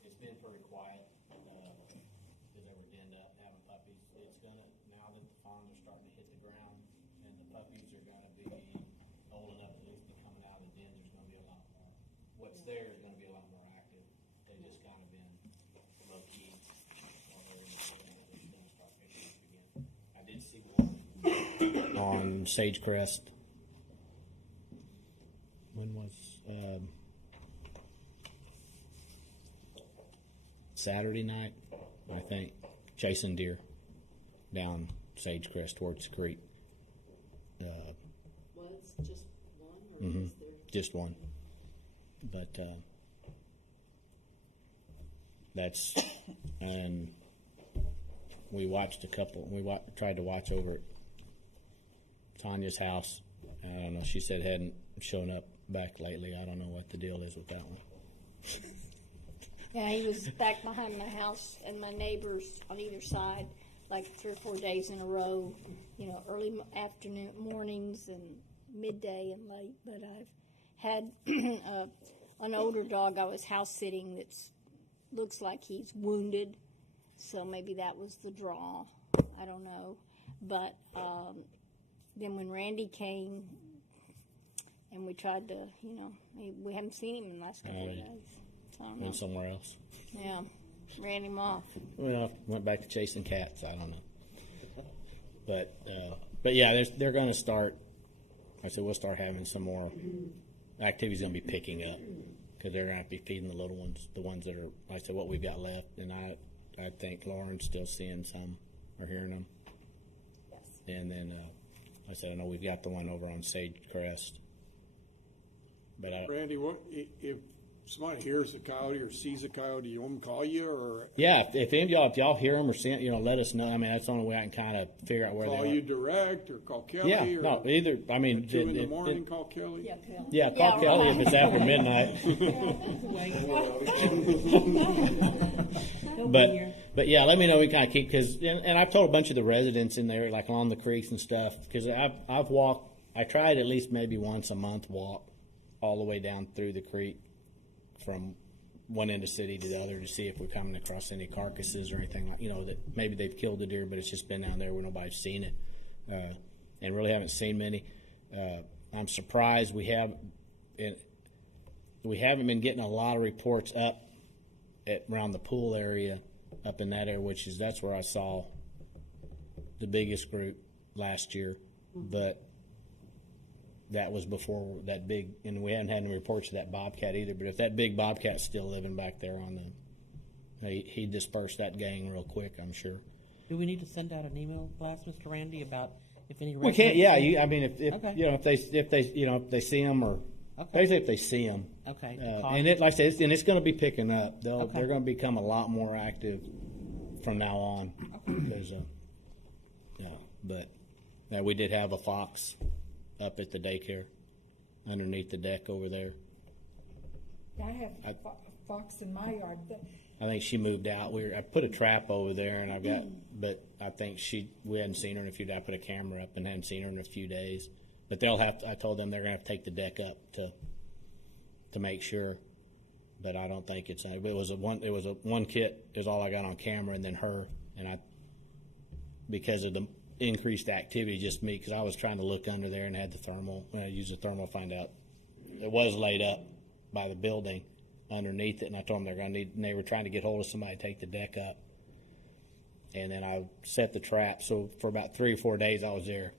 It's been pretty quiet, because they were denned up having puppies. It's gonna, now that the fawns are starting to hit the ground and the puppies are gonna be old enough at least to be coming out of the den, there's gonna be a lot more. What's there is gonna be a lot more active. They've just kind of been low key. Although they're gonna start picking up again. I did see one. On Sagecrest. When was Saturday night, I think, chasing deer down Sagecrest towards the creek. Was just one, or was there? Just one, but that's, and we watched a couple. We tried to watch over at Tanya's house. I don't know. She said hadn't shown up back lately. I don't know what the deal is with that one. Yeah, he was back behind my house and my neighbors on either side, like 3 or 4 days in a row, early afternoon, mornings and midday and late. But I've had an older dog I was house sitting that looks like he's wounded, so maybe that was the draw. I don't know. But then when Randy came and we tried to, we haven't seen him in the last couple of days. So I don't know. Went somewhere else. Yeah, ran him off. Well, went back to chasing cats. I don't know. But yeah, they're going to start. I said we'll start having some more activities. Going to be picking up because they're going to be feeding the little ones, the ones that are. I said what we've got left, and I think Lauren's still seeing some or hearing them. Yes. And then I said I know we've got the one over on Sagecrest. But Randy, what if somebody hears a coyote or sees a coyote? You want them to call you, or yeah, if any of y'all hear them or see it, let us know. I mean, that's the only way I can kind of figure out where call they are. you direct, or call Kelly? Yeah, or no, either. I mean, at 2 in the morning, call Kelly. Yeah, Kelly. Yeah, call Kelly if it's after midnight. But yeah, let me know. We kind of keep and I've told a bunch of the residents in there, like along the creeks and stuff, because I've walked. I tried at least maybe once a month walk all the way down through the creek from one end of the city to the other to see if we're coming across any carcasses or anything like that maybe they've killed a deer, but it's just been down there where nobody's seen it, and really haven't seen many. I'm surprised we haven't been getting a lot of reports up around the pool area, up in that area, that's where I saw the biggest group last year, but that was before that big, and we haven't had any reports of that bobcat either. But if that big bobcat's still living back there he dispersed that gang real quick, I'm sure. Do we need to send out an email blast, Mr. Randy, about if any? We can't. Yeah, residents- I mean, if Okay. if they see them, or Okay. basically if they see them. Okay. And it, like I said, it's going to be picking up. They're Okay. going to become a lot more active from now on. There's but we did have a fox up at the daycare underneath the deck over there. I have a fox in my yard. I think she moved out. I put a trap over there, and but I think we hadn't seen her in a few days. I put a camera up and hadn't seen her in a few days. But I told them they're gonna have to take the deck up to make sure. But I don't think it was a one kit is all I got on camera, and then her, and because of the increased activity, just me, because I was trying to look under there and had the thermal, and I used the thermal to find out it was laid up by the building underneath it, and I told them they were trying to get hold of somebody to take the deck up. And then I set the trap, so for about 3 or 4 days I was there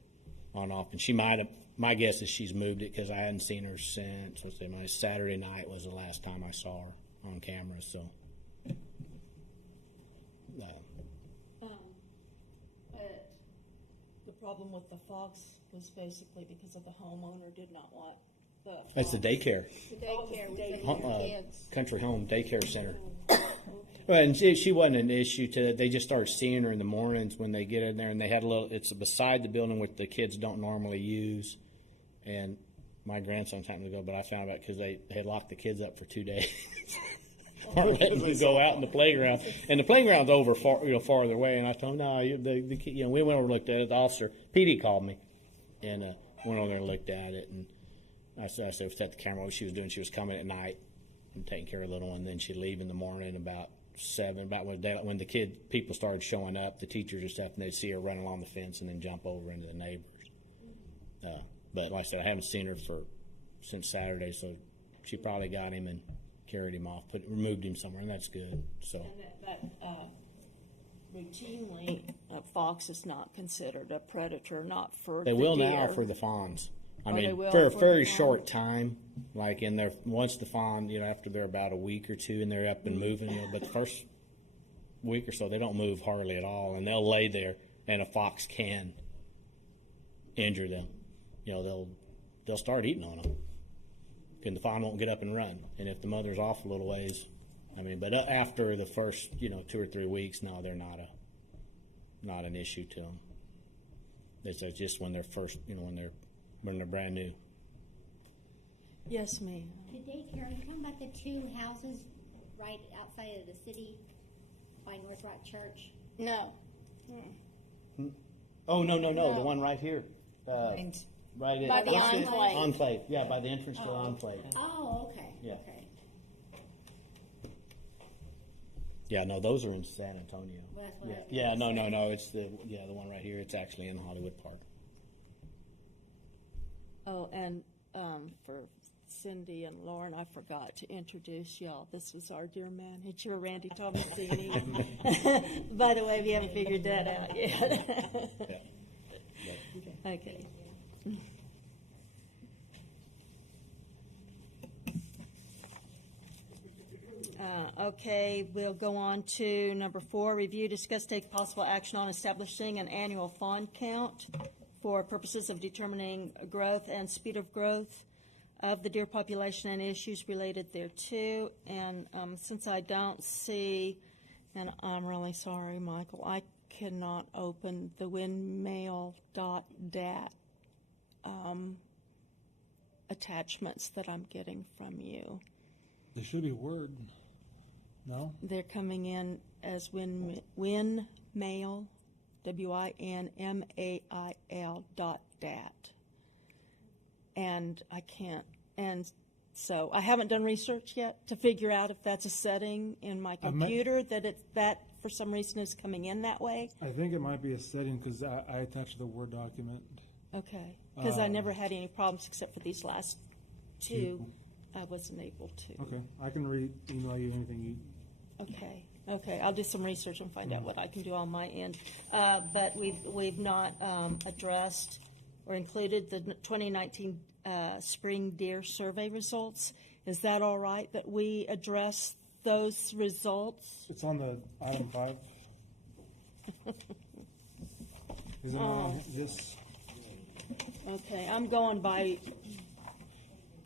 on off, and my guess is she's moved it because I hadn't seen her since, my Saturday night was the last time I saw her on camera, so. The problem with the fox was basically because of the homeowner did not want the fox. That's the daycare. The daycare, with kids. Country Home Daycare Center. Well, and she wasn't an issue to it. They just started seeing her in the mornings when they get in there, and they had it's beside the building which the kids don't normally use. And my grandson's happened to go, but I found out because they had locked the kids up for 2 days. Weren't letting you go out in the playground, and the playground's over farther away. And I told him, no, the kid, we went over and looked at it. The officer, PD, called me, and went over there and looked at it. And I said, set the camera. What she was doing, she was coming at night and taking care of the little one. Then she'd leave in the morning about 7, about when the people started showing up, the teachers and stuff, and they'd see her run along the fence and then jump over into the neighbors. But like I said, I haven't seen her since Saturday, so she probably got him and carried him off, removed him somewhere, and that's good. So. And routinely, a fox is not considered a predator, not for They the will deer. now for the fawns. I They mean, will for a for very the short fawn. time, like once the fawn, after they're about a week or two and they're up and moving, but the first week or so, they don't move hardly at all, and they'll lay there, and a fox can injure them. They'll start eating on them. And the fawn won't get up and run. And if the mother's off a little ways, but after the first, 2 or 3 weeks, no, they're not an issue to them. It's just when they're first, when they're brand new. Yes, ma'am. The daycare, are you talking about the 2 houses right outside of the city by North Rock Church? No. Oh, no, the one right here. Right By the what's it? Enclave. Enclave, yeah, by the entrance to the Enclave. Oh, okay. Yeah. Okay. Yeah, no, those are in San Antonio. Well, that's what I was Yeah, gonna no, say. it's the one right here. It's actually in Hollywood Park. Oh, and for Cindy and Lauren, I forgot to introduce y'all. This was our dear manager, Randy Tomasini. By the way, we haven't figured that out yet. Okay. Okay, we'll go on to number 4, review, discuss, take possible action on establishing an annual fawn count for purposes of determining growth and speed of growth of the deer population and issues related thereto. And since I don't see, and I'm really sorry, Michael, I cannot open the windmail.dat attachments that I'm getting from you. There should be Word. No? They're coming in as WinMail, WINMAIL.dat. And I can't, and so I haven't done research yet to figure out if that's a setting in my computer that for some reason is coming in that way. I think it might be a setting because I attached the Word document. Okay, because I never had any problems except for these last 2. I wasn't able to. Okay, I can email you anything you. Okay, I'll do some research and find out what I can do on my end. But we've not addressed or included the 2019 spring deer survey results. Is that all right that we address those results? It's on the item 5. Is it on this? Okay, I'm going by.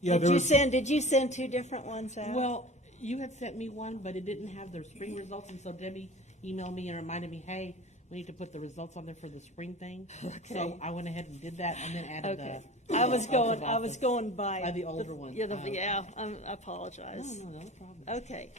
Yeah, Did you send 2 different ones out? Well, you had sent me one, but it didn't have their spring results, and so Debbie emailed me and reminded me, hey, we need to put the results on there for the spring thing. So I went ahead and did that and then added Okay. the. I was oath of going office. by. By the older one. Yeah, Oh. yeah, I apologize. No problem. Okay.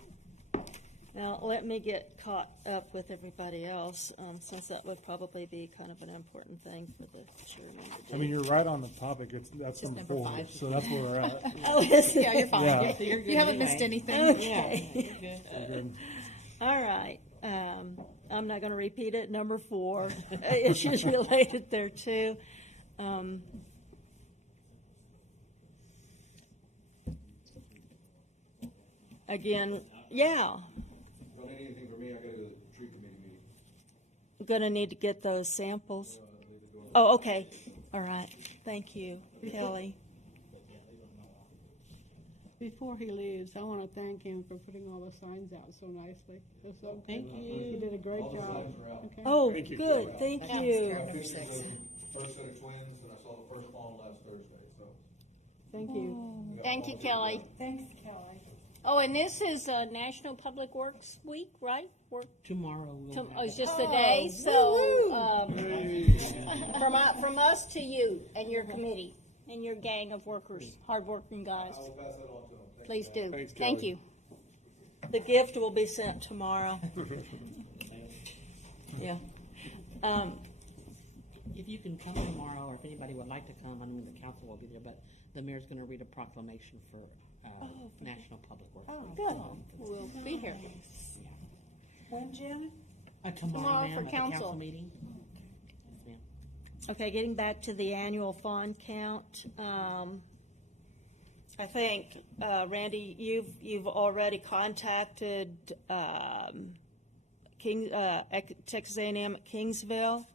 Now, let me get caught up with everybody else, since that would probably be kind of an important thing for the chairman to do. I mean, you're right on the topic. That's Just number number 4, 5. so that's where we're at. Oh, is it? Yeah, you're fine. Yeah. So you're good You haven't anyway. missed anything. Okay. Yeah, you're good. We're good. All right. I'm not going to repeat it. Number 4, issues related there too. Again, yeah, Don't need anything from me, I gotta go to the tree committee meeting. I'm going to need to get those samples. Oh, okay. All right. Thank you, Kelly. Before he leaves, I want to thank him for putting all the signs out so nicely. So Thank you. He did a great All the job. signs are out. Okay. Oh, Thank you, good. Thank I you. finished the first set of twins, and I saw the first fall last Thursday, so. Thank you. Thank you, Kelly. Thanks, Kelly. Oh, and this is National Public Works Week, right? Tomorrow we'll have It's that. just a day, so from us to you and your committee and your gang of workers, hardworking guys. I will pass that on to them. Please do. Thanks, Thank Kelly. you. The gift will be sent tomorrow. Yeah. If you can come tomorrow, or if anybody would like to come, I mean, the council will be there, but the mayor's gonna read a proclamation for, National Public Works. Week. Good. We'll be here. When, Janet? Tomorrow Tomorrow, ma'am, for at the council council. meeting. Yes, ma'am. Okay, getting back to the annual fund count, I think, Randy, you've already contacted, Texas A&M at Kingsville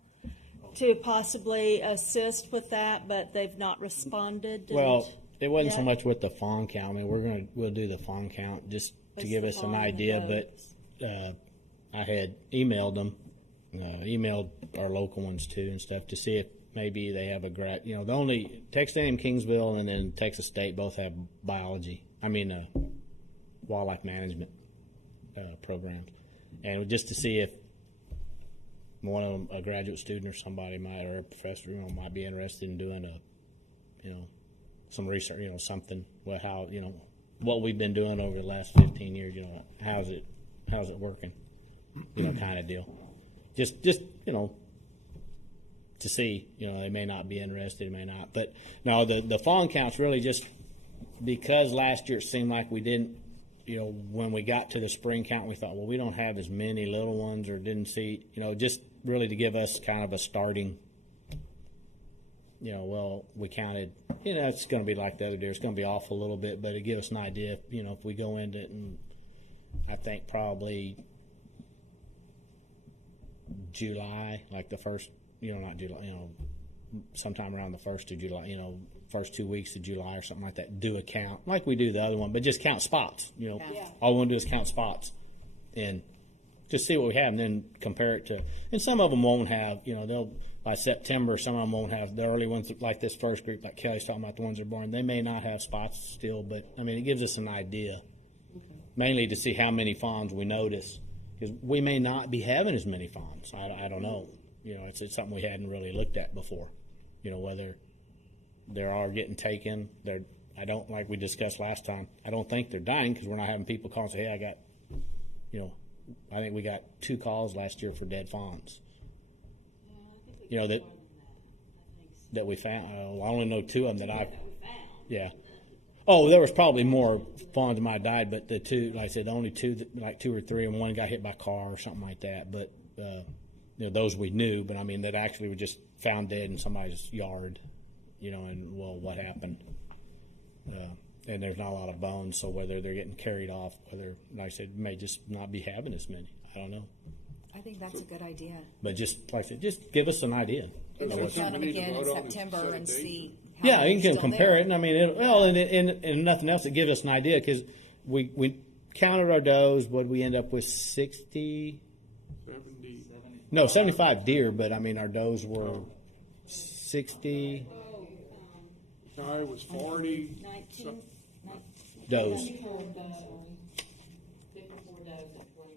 to possibly assist with that, but they've not responded. Well, it wasn't so Yeah. much with the fawn count. I mean, we'll do the fawn count just to What's give the us an fawn and idea. votes? But I had emailed them, emailed our local ones too and stuff to see if maybe they have the only Texas A&M Kingsville and then Texas State both have biology. Wildlife management programs, and just to see if one of them, a graduate student or somebody or a professor, might be interested in doing some research, something with how, what we've been doing over the last 15 years, how's it working, kind of deal. Just to see, they may not be interested, may not. But no, the fawn count's really just because last year it seemed like we didn't, when we got to the spring count, we thought, well, we don't have as many little ones or didn't see, just really to give us kind of a starting, we counted, it's going to be like the other deer. It's going to be off a little bit, but it gives us an idea, if we go into it, and I think probably July, like the first, not July, sometime around the 1st of July, first 2 weeks of July or something like that, do a count like we do the other one, but just count spots. All we want to do is count spots and just see what we have, and then compare it to. And some of them won't have, they'll by September. Some of them won't have the early ones, like this first group, like Kelly's talking about, the ones that are born. They may not have spots still, but I mean, it gives us an idea, mainly to see how many fawns we notice, because we may not be having as many fawns. I don't know. It's something we hadn't really looked at before. Whether they are getting taken. I don't, like we discussed last time, I don't think they're dying because we're not having people call and say, hey, I got, I think we got 2 calls last year for dead fawns. That we found. I only know 2 of them that I've. Yeah. Oh, there was probably more fawns that might have died, but the 2, like I said, the only 2, like 2 or 3, and one got hit by a car or something like that. But those we knew. But I mean, that actually were just found dead in somebody's yard. And what happened? And there's not a lot of bones, so whether they're getting carried off, whether, like I said, may just not be having as many. I don't know. I think that's a good idea. But just like I said, just give us an idea. If we count them again in September and see. How Yeah, many you can still compare there. it, and I mean, and nothing else, it gives us an idea, because we counted our does. What did we end up with? 60? 70. No, 75 deer, but I mean, our does were 60 No, it was 40. 19. does.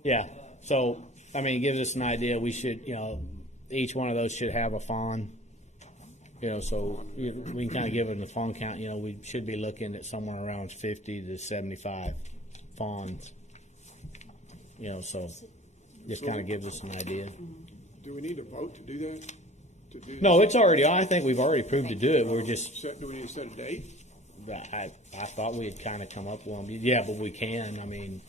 Yeah, so I mean, it gives us an idea. We should, each one of those should have a fawn. So we can kind of give it the fawn count. We should be looking at somewhere around 50 to 75 fawns. So just kind of gives us an idea. Do we need a vote to do that? To do No, this? it's already on. I think we've already approved to do it. We're just, Do we need to set a date? I thought we had kind of come up with one. Yeah, but we can. I mean,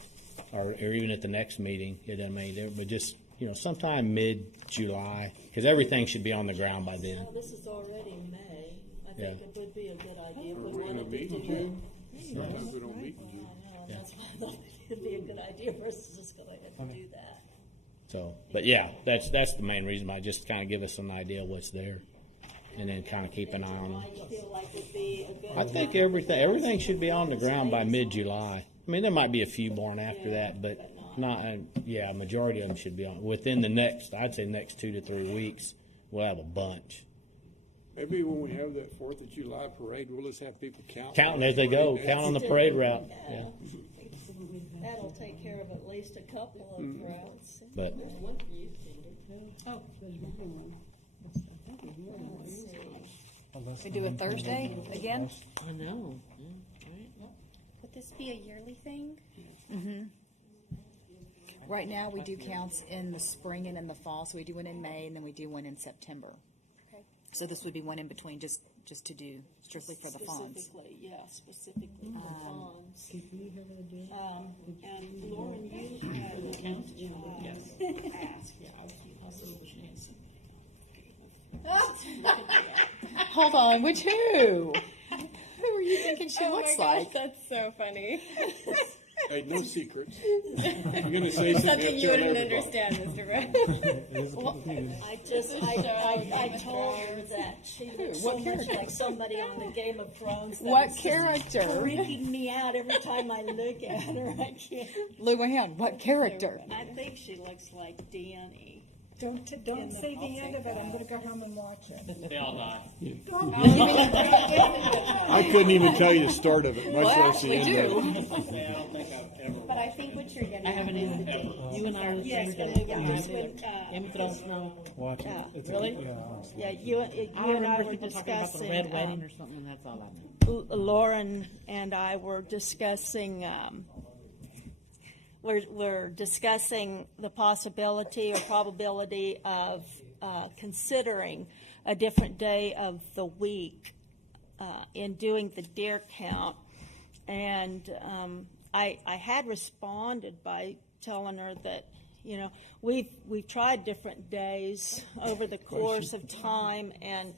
or even at the next meeting. But just, sometime mid-July, because everything should be on the ground by then. Well, this is already May. I think it would be a good idea if we We're gonna wanted to meet in do June. it. Sometimes we don't meet in June. I know, that's why I thought it'd be a good idea for us to just go ahead and do that. So, but yeah, that's the main reason. I just kind of give us an idea what's there, and then kind of keep an eye on them. You feel like would be a good. I think everything should be on the ground by mid-July. I mean, there might be a few born after that, but not. Majority of them should be on within the next. I'd say next 2 to 3 weeks. We'll have a bunch. Maybe when we have that 4th of July parade, we'll just have people Counting as they go, count on the parade route. Yeah. That'll take care of at least a couple of routes. But Oh. We do a Thursday again? I know. Would this be a yearly thing? Right now, we do counts in the spring and in the fall, so we do one in May, and then we do one in September. Okay. So this would be one in between, just to do strictly for the fawns. Specifically for fawns. And Lauren, you had Hold on, which who? Who are you thinking she looks like? That's so funny. Hey, no secrets. I'm going to say something you wouldn't everybody. understand, Mr. Red. I told her that she looks so much like somebody on the Game of Thrones. That What was just character? freaking me out every time I look at her. I can't. Luann, what character? I think she looks like Danny. Don't say the end of it, I'm gonna go home and watch it. They all die. I couldn't even tell you the start of it, much Well, less the actually end of it. I don't think I've ever. But I think what you're getting I haven't at is either. the date. You and I are the Yes, same but day. Game of Thrones, no. Watch it. Yeah. It's Really? Yeah, you I and I remember were people talking about the discussing. red wedding or something, and that's all I know. Lauren and I were discussing. We're discussing the possibility or probability of considering a different day of the week in doing the deer count. And I had responded by telling her that, we've tried different days over the course of time, and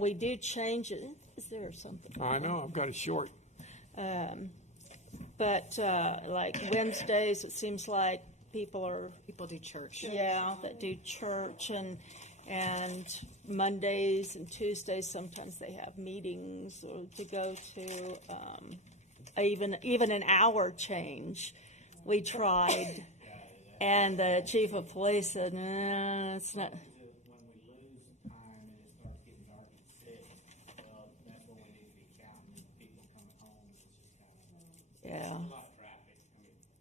we do change it. Is there something? I know, I've got it short. But like Wednesdays, it seems like people do church. Yeah, that do church, and Mondays and Tuesdays sometimes they have meetings or to go to. Even an hour change, we tried, and the chief of police said, "No, it's not." When we lose time and it starts getting dark at 6, that's when we need to be counting people coming home. It's just kind of Yeah. a lot of traffic.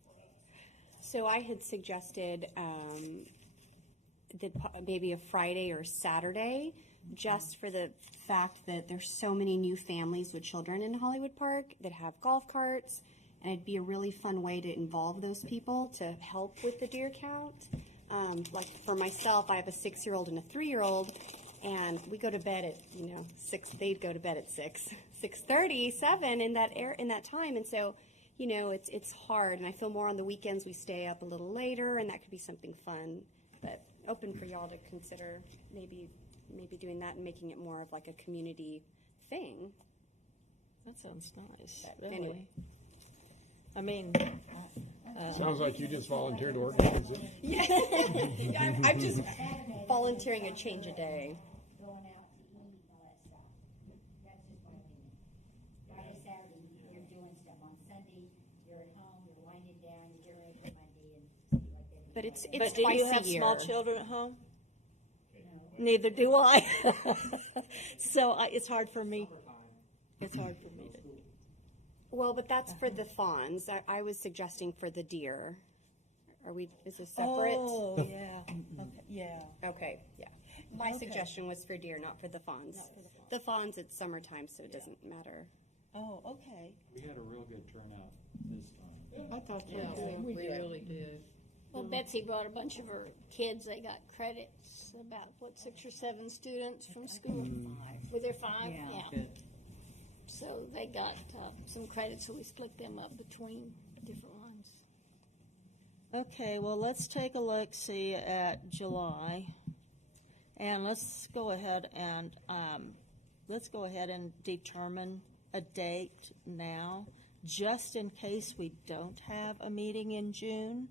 For us. So I had suggested maybe a Friday or Saturday, just for the fact that there's so many new families with children in Hollywood Park that have golf carts, and it'd be a really fun way to involve those people to help with the deer count. Like for myself, I have a 6-year-old and a 3-year-old, and we go to bed at 6. They'd go to bed at 6:30, 7 in that time, and so. It's hard, and I feel more on the weekends we stay up a little later, and that could be something fun. But open for y'all to consider maybe doing that and making it more of like a community thing. That sounds nice. But Really. anyway. I mean, Sounds like you just volunteered to organize it. Yeah, I'm just volunteering a change a day. Going out to eat and all that stuff. That's just my opinion. Friday, Saturday, you're doing stuff. On Sunday, you're at home, you're winding down, you're getting ready for Monday and stuff like that. But it's but do twice you have a year. small children at home? Neither do I. So it's hard for me. It's hard for me to. Well, but that's for the fawns. I was suggesting for the deer. Are we, is this separate? Oh, yeah, okay, yeah. Okay, yeah. My Okay. suggestion was for deer, not for the fawns. The fawns, it's summertime, so it doesn't matter. Oh, okay. We had a real good turnout this time. I thought so Yeah, too. we really did. Well, Betsy brought a bunch of her kids, they got credits, about, what, 6 or 7 students from school? Were there 5? Yeah. So they got some credits, so we split them up between different ones. Okay, well, let's take a look, see at July. And let's go ahead and determine a date now, just in case we don't have a meeting in June.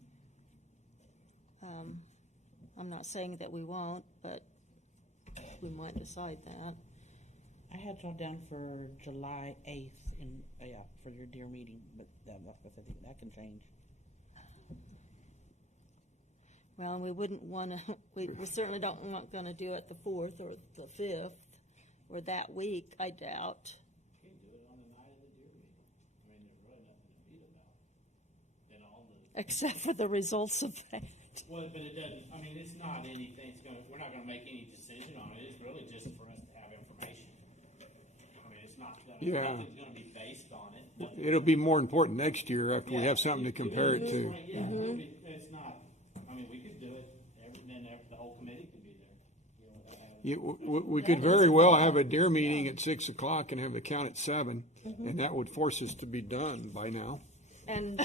I'm not saying that we won't, but we might decide that. I had y'all down for July 8th for your dear meeting, but that can change. Well, and we wouldn't want to, we certainly not going to do it the 4th or the 5th or that week, I doubt. You can do it on the night of the deer meeting. I mean, there's really nothing to beat about it. And all the, Except for the results of that. well, but it doesn't, I mean, it's not anything, we're not gonna make any decision on it, it's really just for us to have information. I mean, it's not, nothing's gonna be based on it. It'll be more important next year after we have something to compare it to. Yeah, it's not, I mean, we could do it, the whole committee could be there. We could very well have a deer meeting at 6 o'clock and have the count at 7, and that would force us to be done by now. And,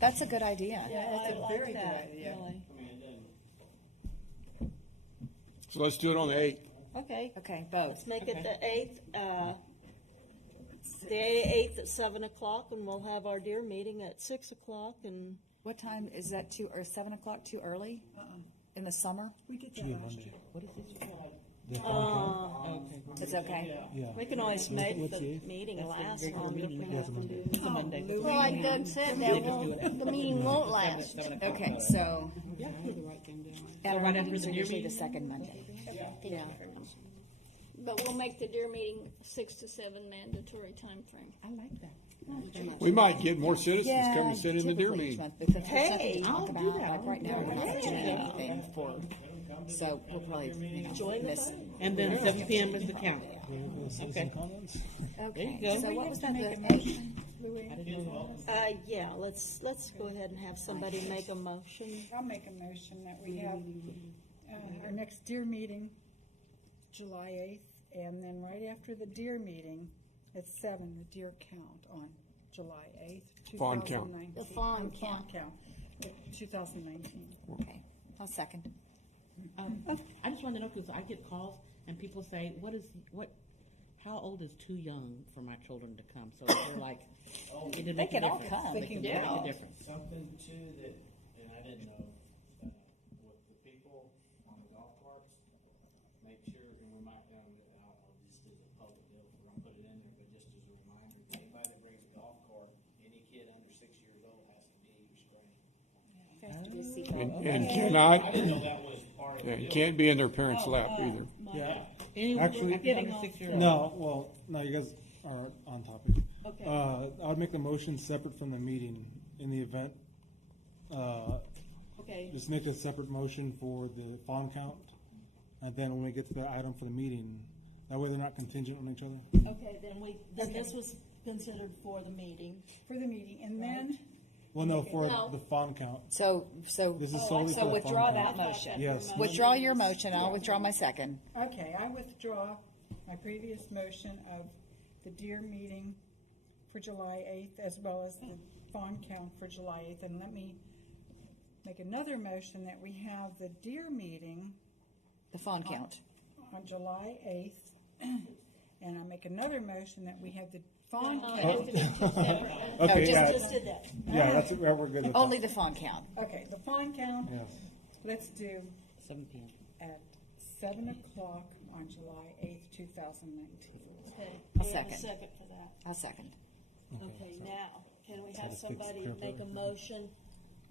That's a good idea. that's a very good idea. So let's do it on the 8th. Okay, Okay, both. let's make it the 8th, the 8th at 7 o'clock, and we'll have our deer meeting at 6 o'clock, and What time, is that or 7 o'clock too early? In the summer? We did Should be that last Monday. year. What is this? The phone It's okay. count? Yeah. we can always make What's the the 8th? meeting last regular longer. meeting. if we Yeah, have it's a to Monday. do It's a Monday. Well, like Doug said, the meeting won't last. Okay, so, Yeah, put the right thing down. and right after the deer usually the meeting? second Monday. Yeah. But we'll make the deer meeting 6 to 7 mandatory time frame. I like that. We might get more citizens come and sit in the deer typically each meeting. month, because there's nothing Hey, to talk I'll do about, that. like right now, we're not Yeah. doing anything for, so we'll probably, Join the miss. fun. And then 7 PM is the count. Citizen comments? Okay, go. so what was that? I didn't know. Yeah, let's go ahead and have somebody make a motion. I'll make a motion that we have, our next deer meeting, July 8th, and then right after the deer meeting, at 7, the deer count on July 8th, Fawn count. 2019. The fawn Fawn count. count, 2019. Okay, I'll second. I just wanted to know, because I get calls and people say, how old is too young for my children to come? So they're like, it didn't They make a can all difference. come. They can make a difference. Something too that, and I didn't know, with the people on the golf carts, make sure, and we might, I don't know, just as a public deal, we're gonna put it in there, but just as a reminder, anybody that brings a golf cart, any kid under 6 years old has to be restrained. And cannot, I didn't know that was part of the and deal. can't be in their parents' lap either. Yeah. Anyone Actually- under 6 years old. No, you guys are on topic. Okay. I would make the motion separate from the meeting in the event. Okay, Just make a separate motion for the fawn count, and then when we get to the item for the meeting, that way they're not contingent on each other. okay, then this was considered for the meeting. For the meeting, and then, Well, no, for No. the fawn count. So, This is solely for so the withdraw fawn that count. motion. Yes. Withdraw your motion, I'll withdraw my second. okay, I withdraw my previous motion of the deer meeting for July 8th, as well as the fawn count for July 8th, and let me make another motion that we have the deer meeting The fawn count. on July 8th, and I make another motion that we have the fawn Oh, count. Okay, just- yeah, Just did that. yeah, that's, we're good with that. Only the fawn count. Okay, the fawn count, Yes. let's do 7 PM. at 7 o'clock on July 8th, 2019. Okay. I'll we have a second. second for that. I'll second. Okay, now, can we have Gotta fix somebody the make a motion?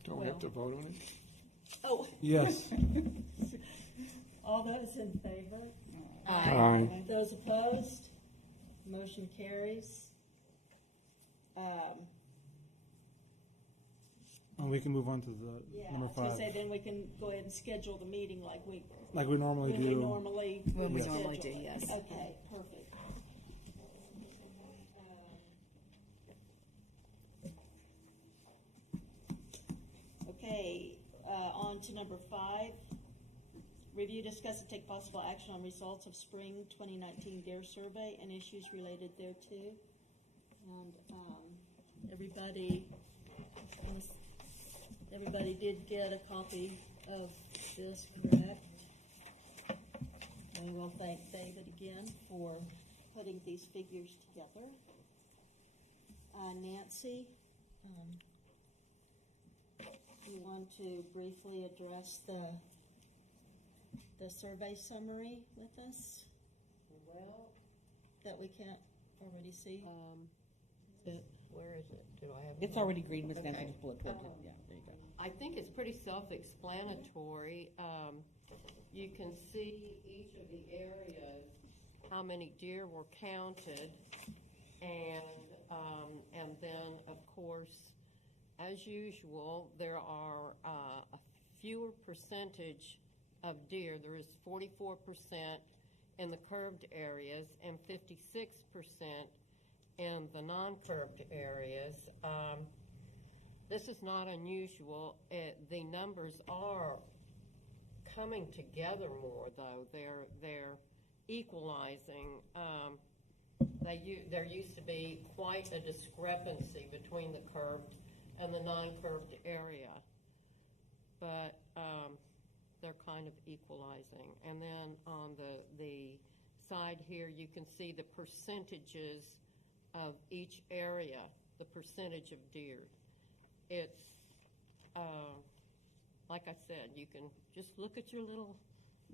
Don't we have to vote on it? Oh, Yes. all those in favor? Aye. Those opposed? Motion carries. And we can move on to the Yeah, number I was gonna 5. say, then we can go ahead and schedule the meeting like we normally when we do. normally When we schedule normally do, it. yes. Okay, perfect. Okay, on to number 5. Review, discuss, and take possible action on results of spring 2019 deer survey and issues related thereto. And everybody did get a copy of this, correct? And we'll thank David again for putting these figures together. Nancy, you want to briefly address the survey summary with us Well, that we can't already see? where is it? Do I have it? It's already green, Ms. Nancy, Okay. just pull it towards you. Yeah, there you go. I think it's pretty self-explanatory. You can see each of the areas, how many deer were counted, and then, of course, as usual, there are a fewer percentage of deer. There is 44% in the curved areas and 56% in the non-curved areas. This is not unusual. The numbers are coming together more, though. They're equalizing. There used to be quite a discrepancy between the curved and the non-curved area, but they're kind of equalizing. And then on the side here, you can see the percentages of each area, the percentage of deer. It's, like I said, you can just look at your little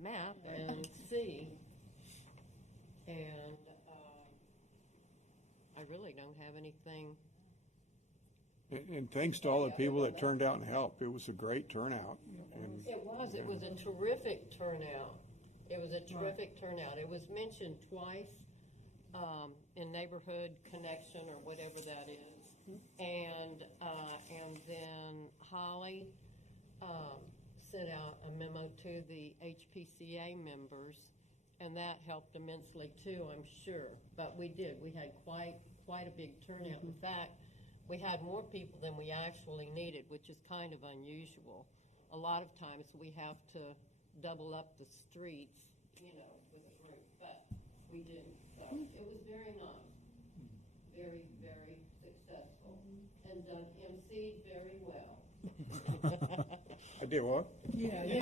map and see. And I really don't have anything. And thanks to all the people that turned out and helped. It was a great turnout. And It was a terrific turnout. It was a terrific turnout. It was mentioned twice in Neighborhood Connection or whatever that is. And then Holly sent out a memo to the HPCA members, and that helped immensely too, I'm sure. But we did. We had quite a big turnout. In fact, we had more people than we actually needed, which is kind of unusual. A lot of times we have to double up the streets, with a group, but we didn't. So it was very nice, very, very successful, and done emceed very well. I did what? Yeah, you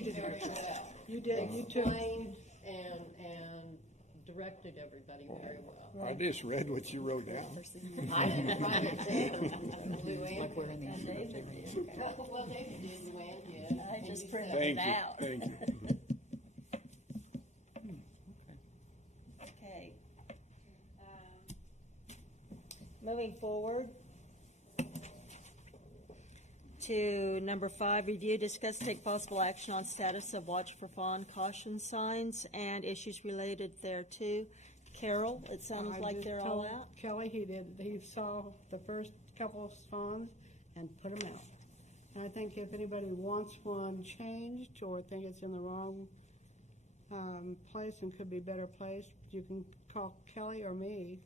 did very well. You did, you took. Explained and directed everybody very well. I just read what you wrote down. I didn't write it down. Luann. Like we're in the And David did. Well, David did, Luann did. I and just you printed said- it Thank you, out. thank you. Okay. Moving forward to number 5, review, discuss, take possible action on status of watch for fawn caution signs and issues related thereto. Carol, it sounds I like just they're all told out. Kelly, he saw the first couple of swans and put them out. And I think if anybody wants one changed or think it's in the wrong place and could be better placed, you can call Kelly or me.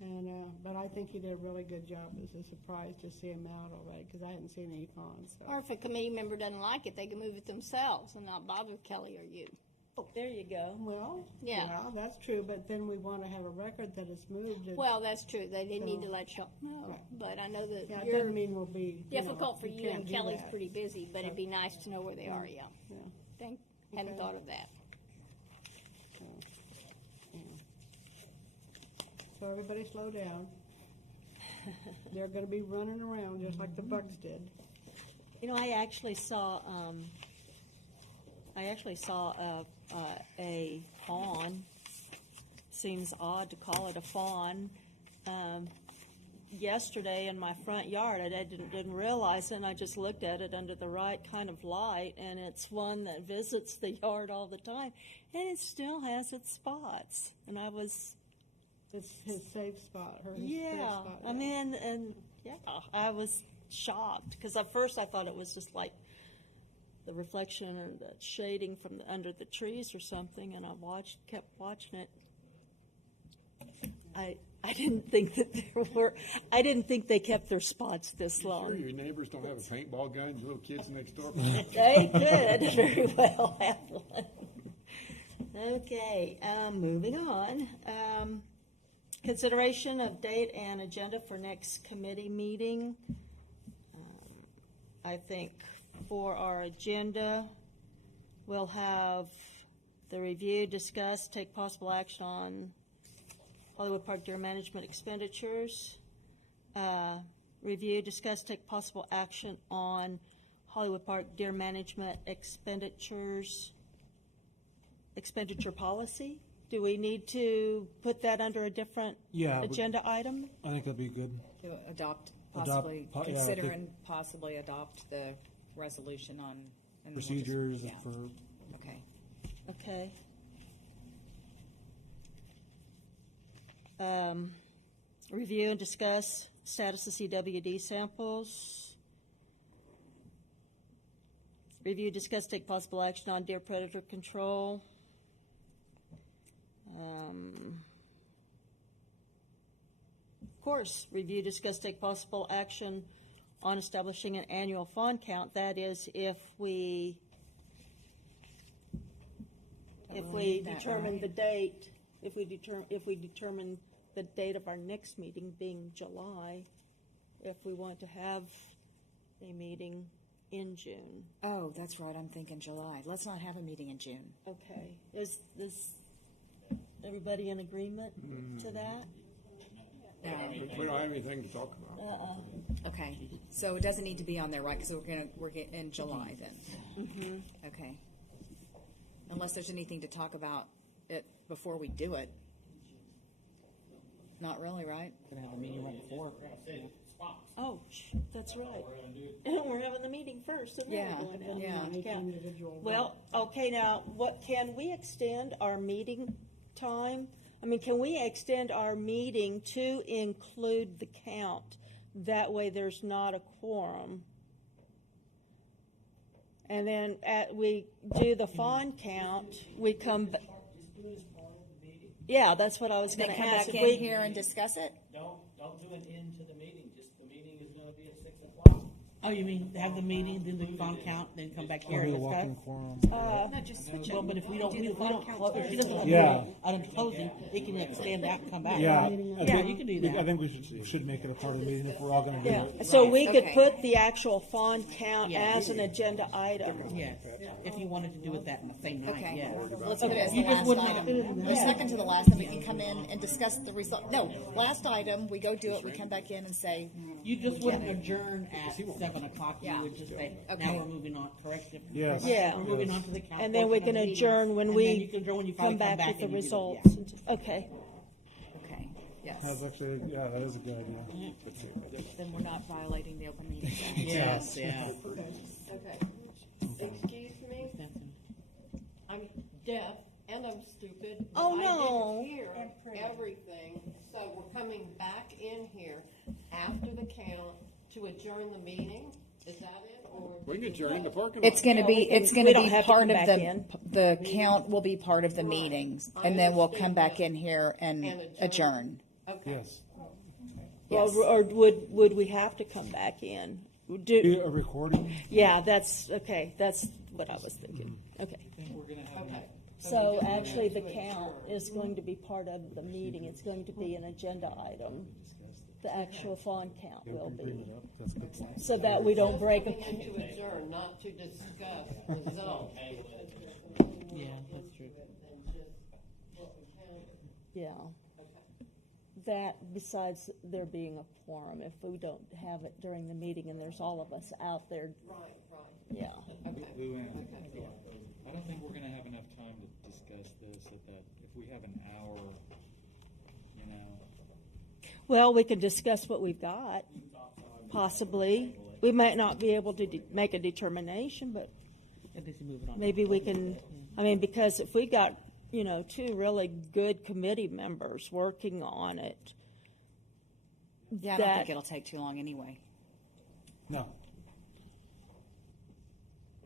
And but I think he did a really good job. It was a surprise to see him out already because I hadn't seen any fawns. So. Or if a committee member doesn't like it, they can move it themselves and not bother Kelly or you. There you go. Well, Yeah. that's true. But then we want to have a record that it's moved. Well, that's true. They need to So- let y'all know. Right. But I know that Yeah, it you're doesn't mean we'll be difficult for you you, can't and do Kelly's that. pretty busy, but it'd be nice to know where they are, yeah. Yeah. Hadn't Okay. thought of that. So, yeah. So everybody slow down. They're going to be running around just like the bucks did. I actually saw a fawn. Seems odd to call it a fawn. Yesterday in my front yard, I didn't realize it, and I just looked at it under the right kind of light, and it's one that visits the yard all the time, and it still has its spots. And I was, It's his safe spot. His safe yeah, spot, I mean, and yeah, I was shocked, because at first I thought it was just like the reflection or the shading from under the trees or something, and I kept watching it. I didn't think that I didn't think they kept their spots this Sure, long. your neighbors don't have a paintball gun, the little kids next door? They could very well have one. Okay, moving on. Consideration of date and agenda for next committee meeting. I think for our agenda, we'll have the review, discuss, take possible action on Hollywood Park Deer Management expenditures. Review, discuss, take possible action on Hollywood Park Deer Management expenditures, expenditure policy. Do we need to put that under a different agenda item? I think that'd be good. To adopt, Adopt, possibly, consider and possibly adopt the resolution on. and we'll just- Procedures yeah. for, Okay. Okay. Review and discuss status of CWD samples. Review, discuss, take possible action on deer predator control. Of course, review, discuss, take possible action on establishing an annual fawn count. That is, if we determine the date, if we determine the date of our next meeting being July, if we want to have a meeting in June. Oh, that's right, I'm thinking July. Let's not have a meeting in June. Okay, is everybody in agreement to that? We don't have anything to talk about. Okay, so it doesn't need to be on there, right, because we're getting in July then? Okay. Unless there's anything to talk about it before we do it. Not really, right? Gonna have a meeting right before. Oh, that's right. We're having the meeting first, and then Yeah, we're going down yeah. the Each count. individual. Well, okay, now, can we extend our meeting time? I mean, can we extend our meeting to include the count? That way there's not a quorum. And then we do the fawn count, we come, yeah, that's what I was Then gonna come ask. back If in we- here and discuss it? Don't do an end to the meeting, just the meeting is gonna be at 6 o'clock. Oh, you mean have the meeting, then the phone count, then come back here or and do a walk-in discuss? quorum. No, just switch it. Well, but if we don't, Do the if we don't, phone close- count if she doesn't first. want Yeah. to do closing, it can extend out and come back. Yeah, I Yeah, think- you can do I that. think we should make it a part of the meeting if we're all gonna do Yeah, it. so we could Okay. put the actual fawn count Yeah. as an agenda item. Yes, if you wanted to do it that same night, Okay, yeah. let's put it as the You just last wouldn't item. have- Let's look into the last, and we can come in and discuss the result. No, last item, we go do it, we come back in and say, You just wouldn't adjourn at 7 o'clock, Yeah. you would just say, Okay. now we're moving on, correct? Yes. Yeah. We're moving on to the count. And then we portion can of the meeting, adjourn when and we then you can adjourn when you come finally back with the and you do results. Okay, okay, yes. That's actually, yeah, that is a good idea. Then we're not violating the open meeting act. Yes, yeah. Okay, excuse me, I'm deaf and I'm stupid. but Oh, no. I didn't hear everything, so we're coming back in here after the count to adjourn the meeting? Is that it, or? We can adjourn in the parking lot. It's gonna be, it's we gonna don't be have to part come of back the, in. the count will be part of the meetings, and then we'll come back in here and adjourn. Okay. Yes. Yes. or would we have to come back in? Be a recording. Yeah, that's what I was thinking. Okay. We're gonna have. Okay. So actually, the count is going to be part of the meeting. It's going to be an agenda item. The actual fawn count will be, That's a good point. so that we don't break Coming in a, to adjourn, not to discuss results. Yeah, that's true. yeah. That, besides there being a quorum, if we don't have it during the meeting and there's all of us out there, Right, right. yeah. Luann, I don't think we're gonna have enough time to discuss this at that, if we have an hour, you know. Well, we could discuss what we've got, possibly. We might not be able to make a determination, but At least move it on. maybe we can, I mean, because if we got, two really good committee members working on it, Yeah, I don't think that- it'll take too long anyway. No.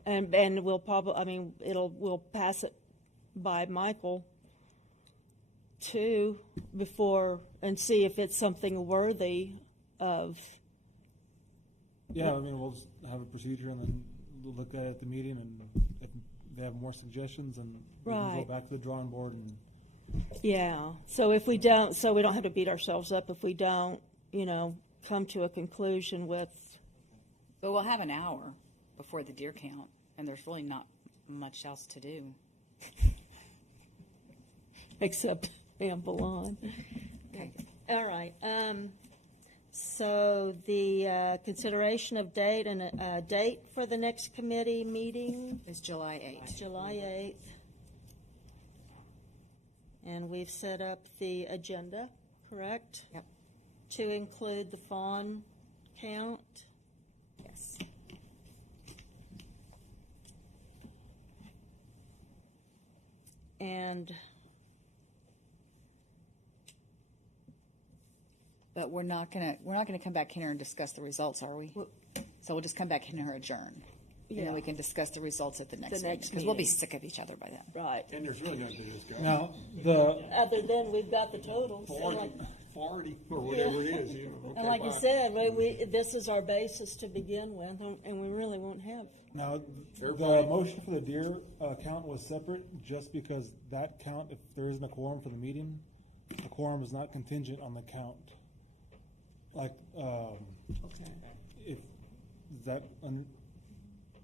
And we'll probably, we'll pass it by Michael too before, and see if it's something worthy of. Yeah, we'll just have a procedure and then we'll look at it at the meeting, and if they have more suggestions, and we can Right. go back to the drawing board and. Yeah, so if we don't, so we don't have to beat ourselves up if we don't, come to a conclusion with, But we'll have an hour before the deer count, and there's really not much else to do. except amble on. Okay. All right, so the consideration of date and a date for the next committee meeting, It's July 8th. July 8th. And we've set up the agenda, correct? Yep. To include the fawn count. Yes. And But we're not gonna come back here and discuss the results, are we? So we'll just come back in here adjourn. And Yeah. then we can discuss the results at the next meeting. next Because we'll be meeting. sick of each other by then. right. And there's really nothing to discuss. Now, Other than we've got the totals. And like- 40, or whatever it is, Okay, And like you bye. said, this is our basis to begin with, and we really won't have. now, the Everybody- motion for the deer count was separate, just because that count, if there isn't a quorum for the meeting, the quorum is not contingent on the count. Like, if that,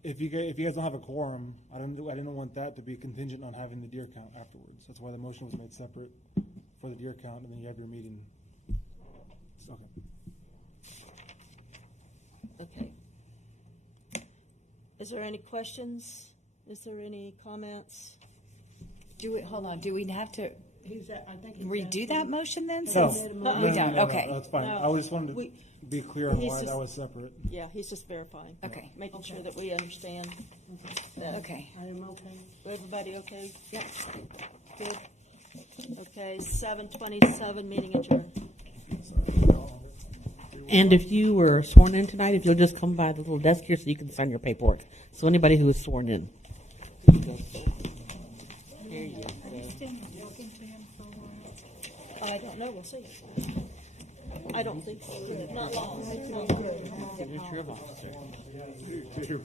if you guys don't have a quorum, I didn't want that to be contingent on having the deer count afterwards. That's why the motion was made separate for the deer count, and then you have your meeting. Okay. Okay. Is there any questions? Is there any comments? Hold on, do we have to I think he's redo that motion then? No, Since no, we no, don't, no, okay. That's fine. No. I just wanted We- to be clear on He's why just- that was separate. Yeah, he's just verifying. Okay. Making sure that we understand. that. Okay. I am okay. Everybody okay? Yep. Good. Okay, 7:27, meeting adjourned. And if you were sworn in tonight, if you'll just come by the little desk here so you can sign your paperwork. So anybody who is sworn in. Are you still talking to him for a while? I don't know, we'll see. I don't think so. Not long. Signature of officer.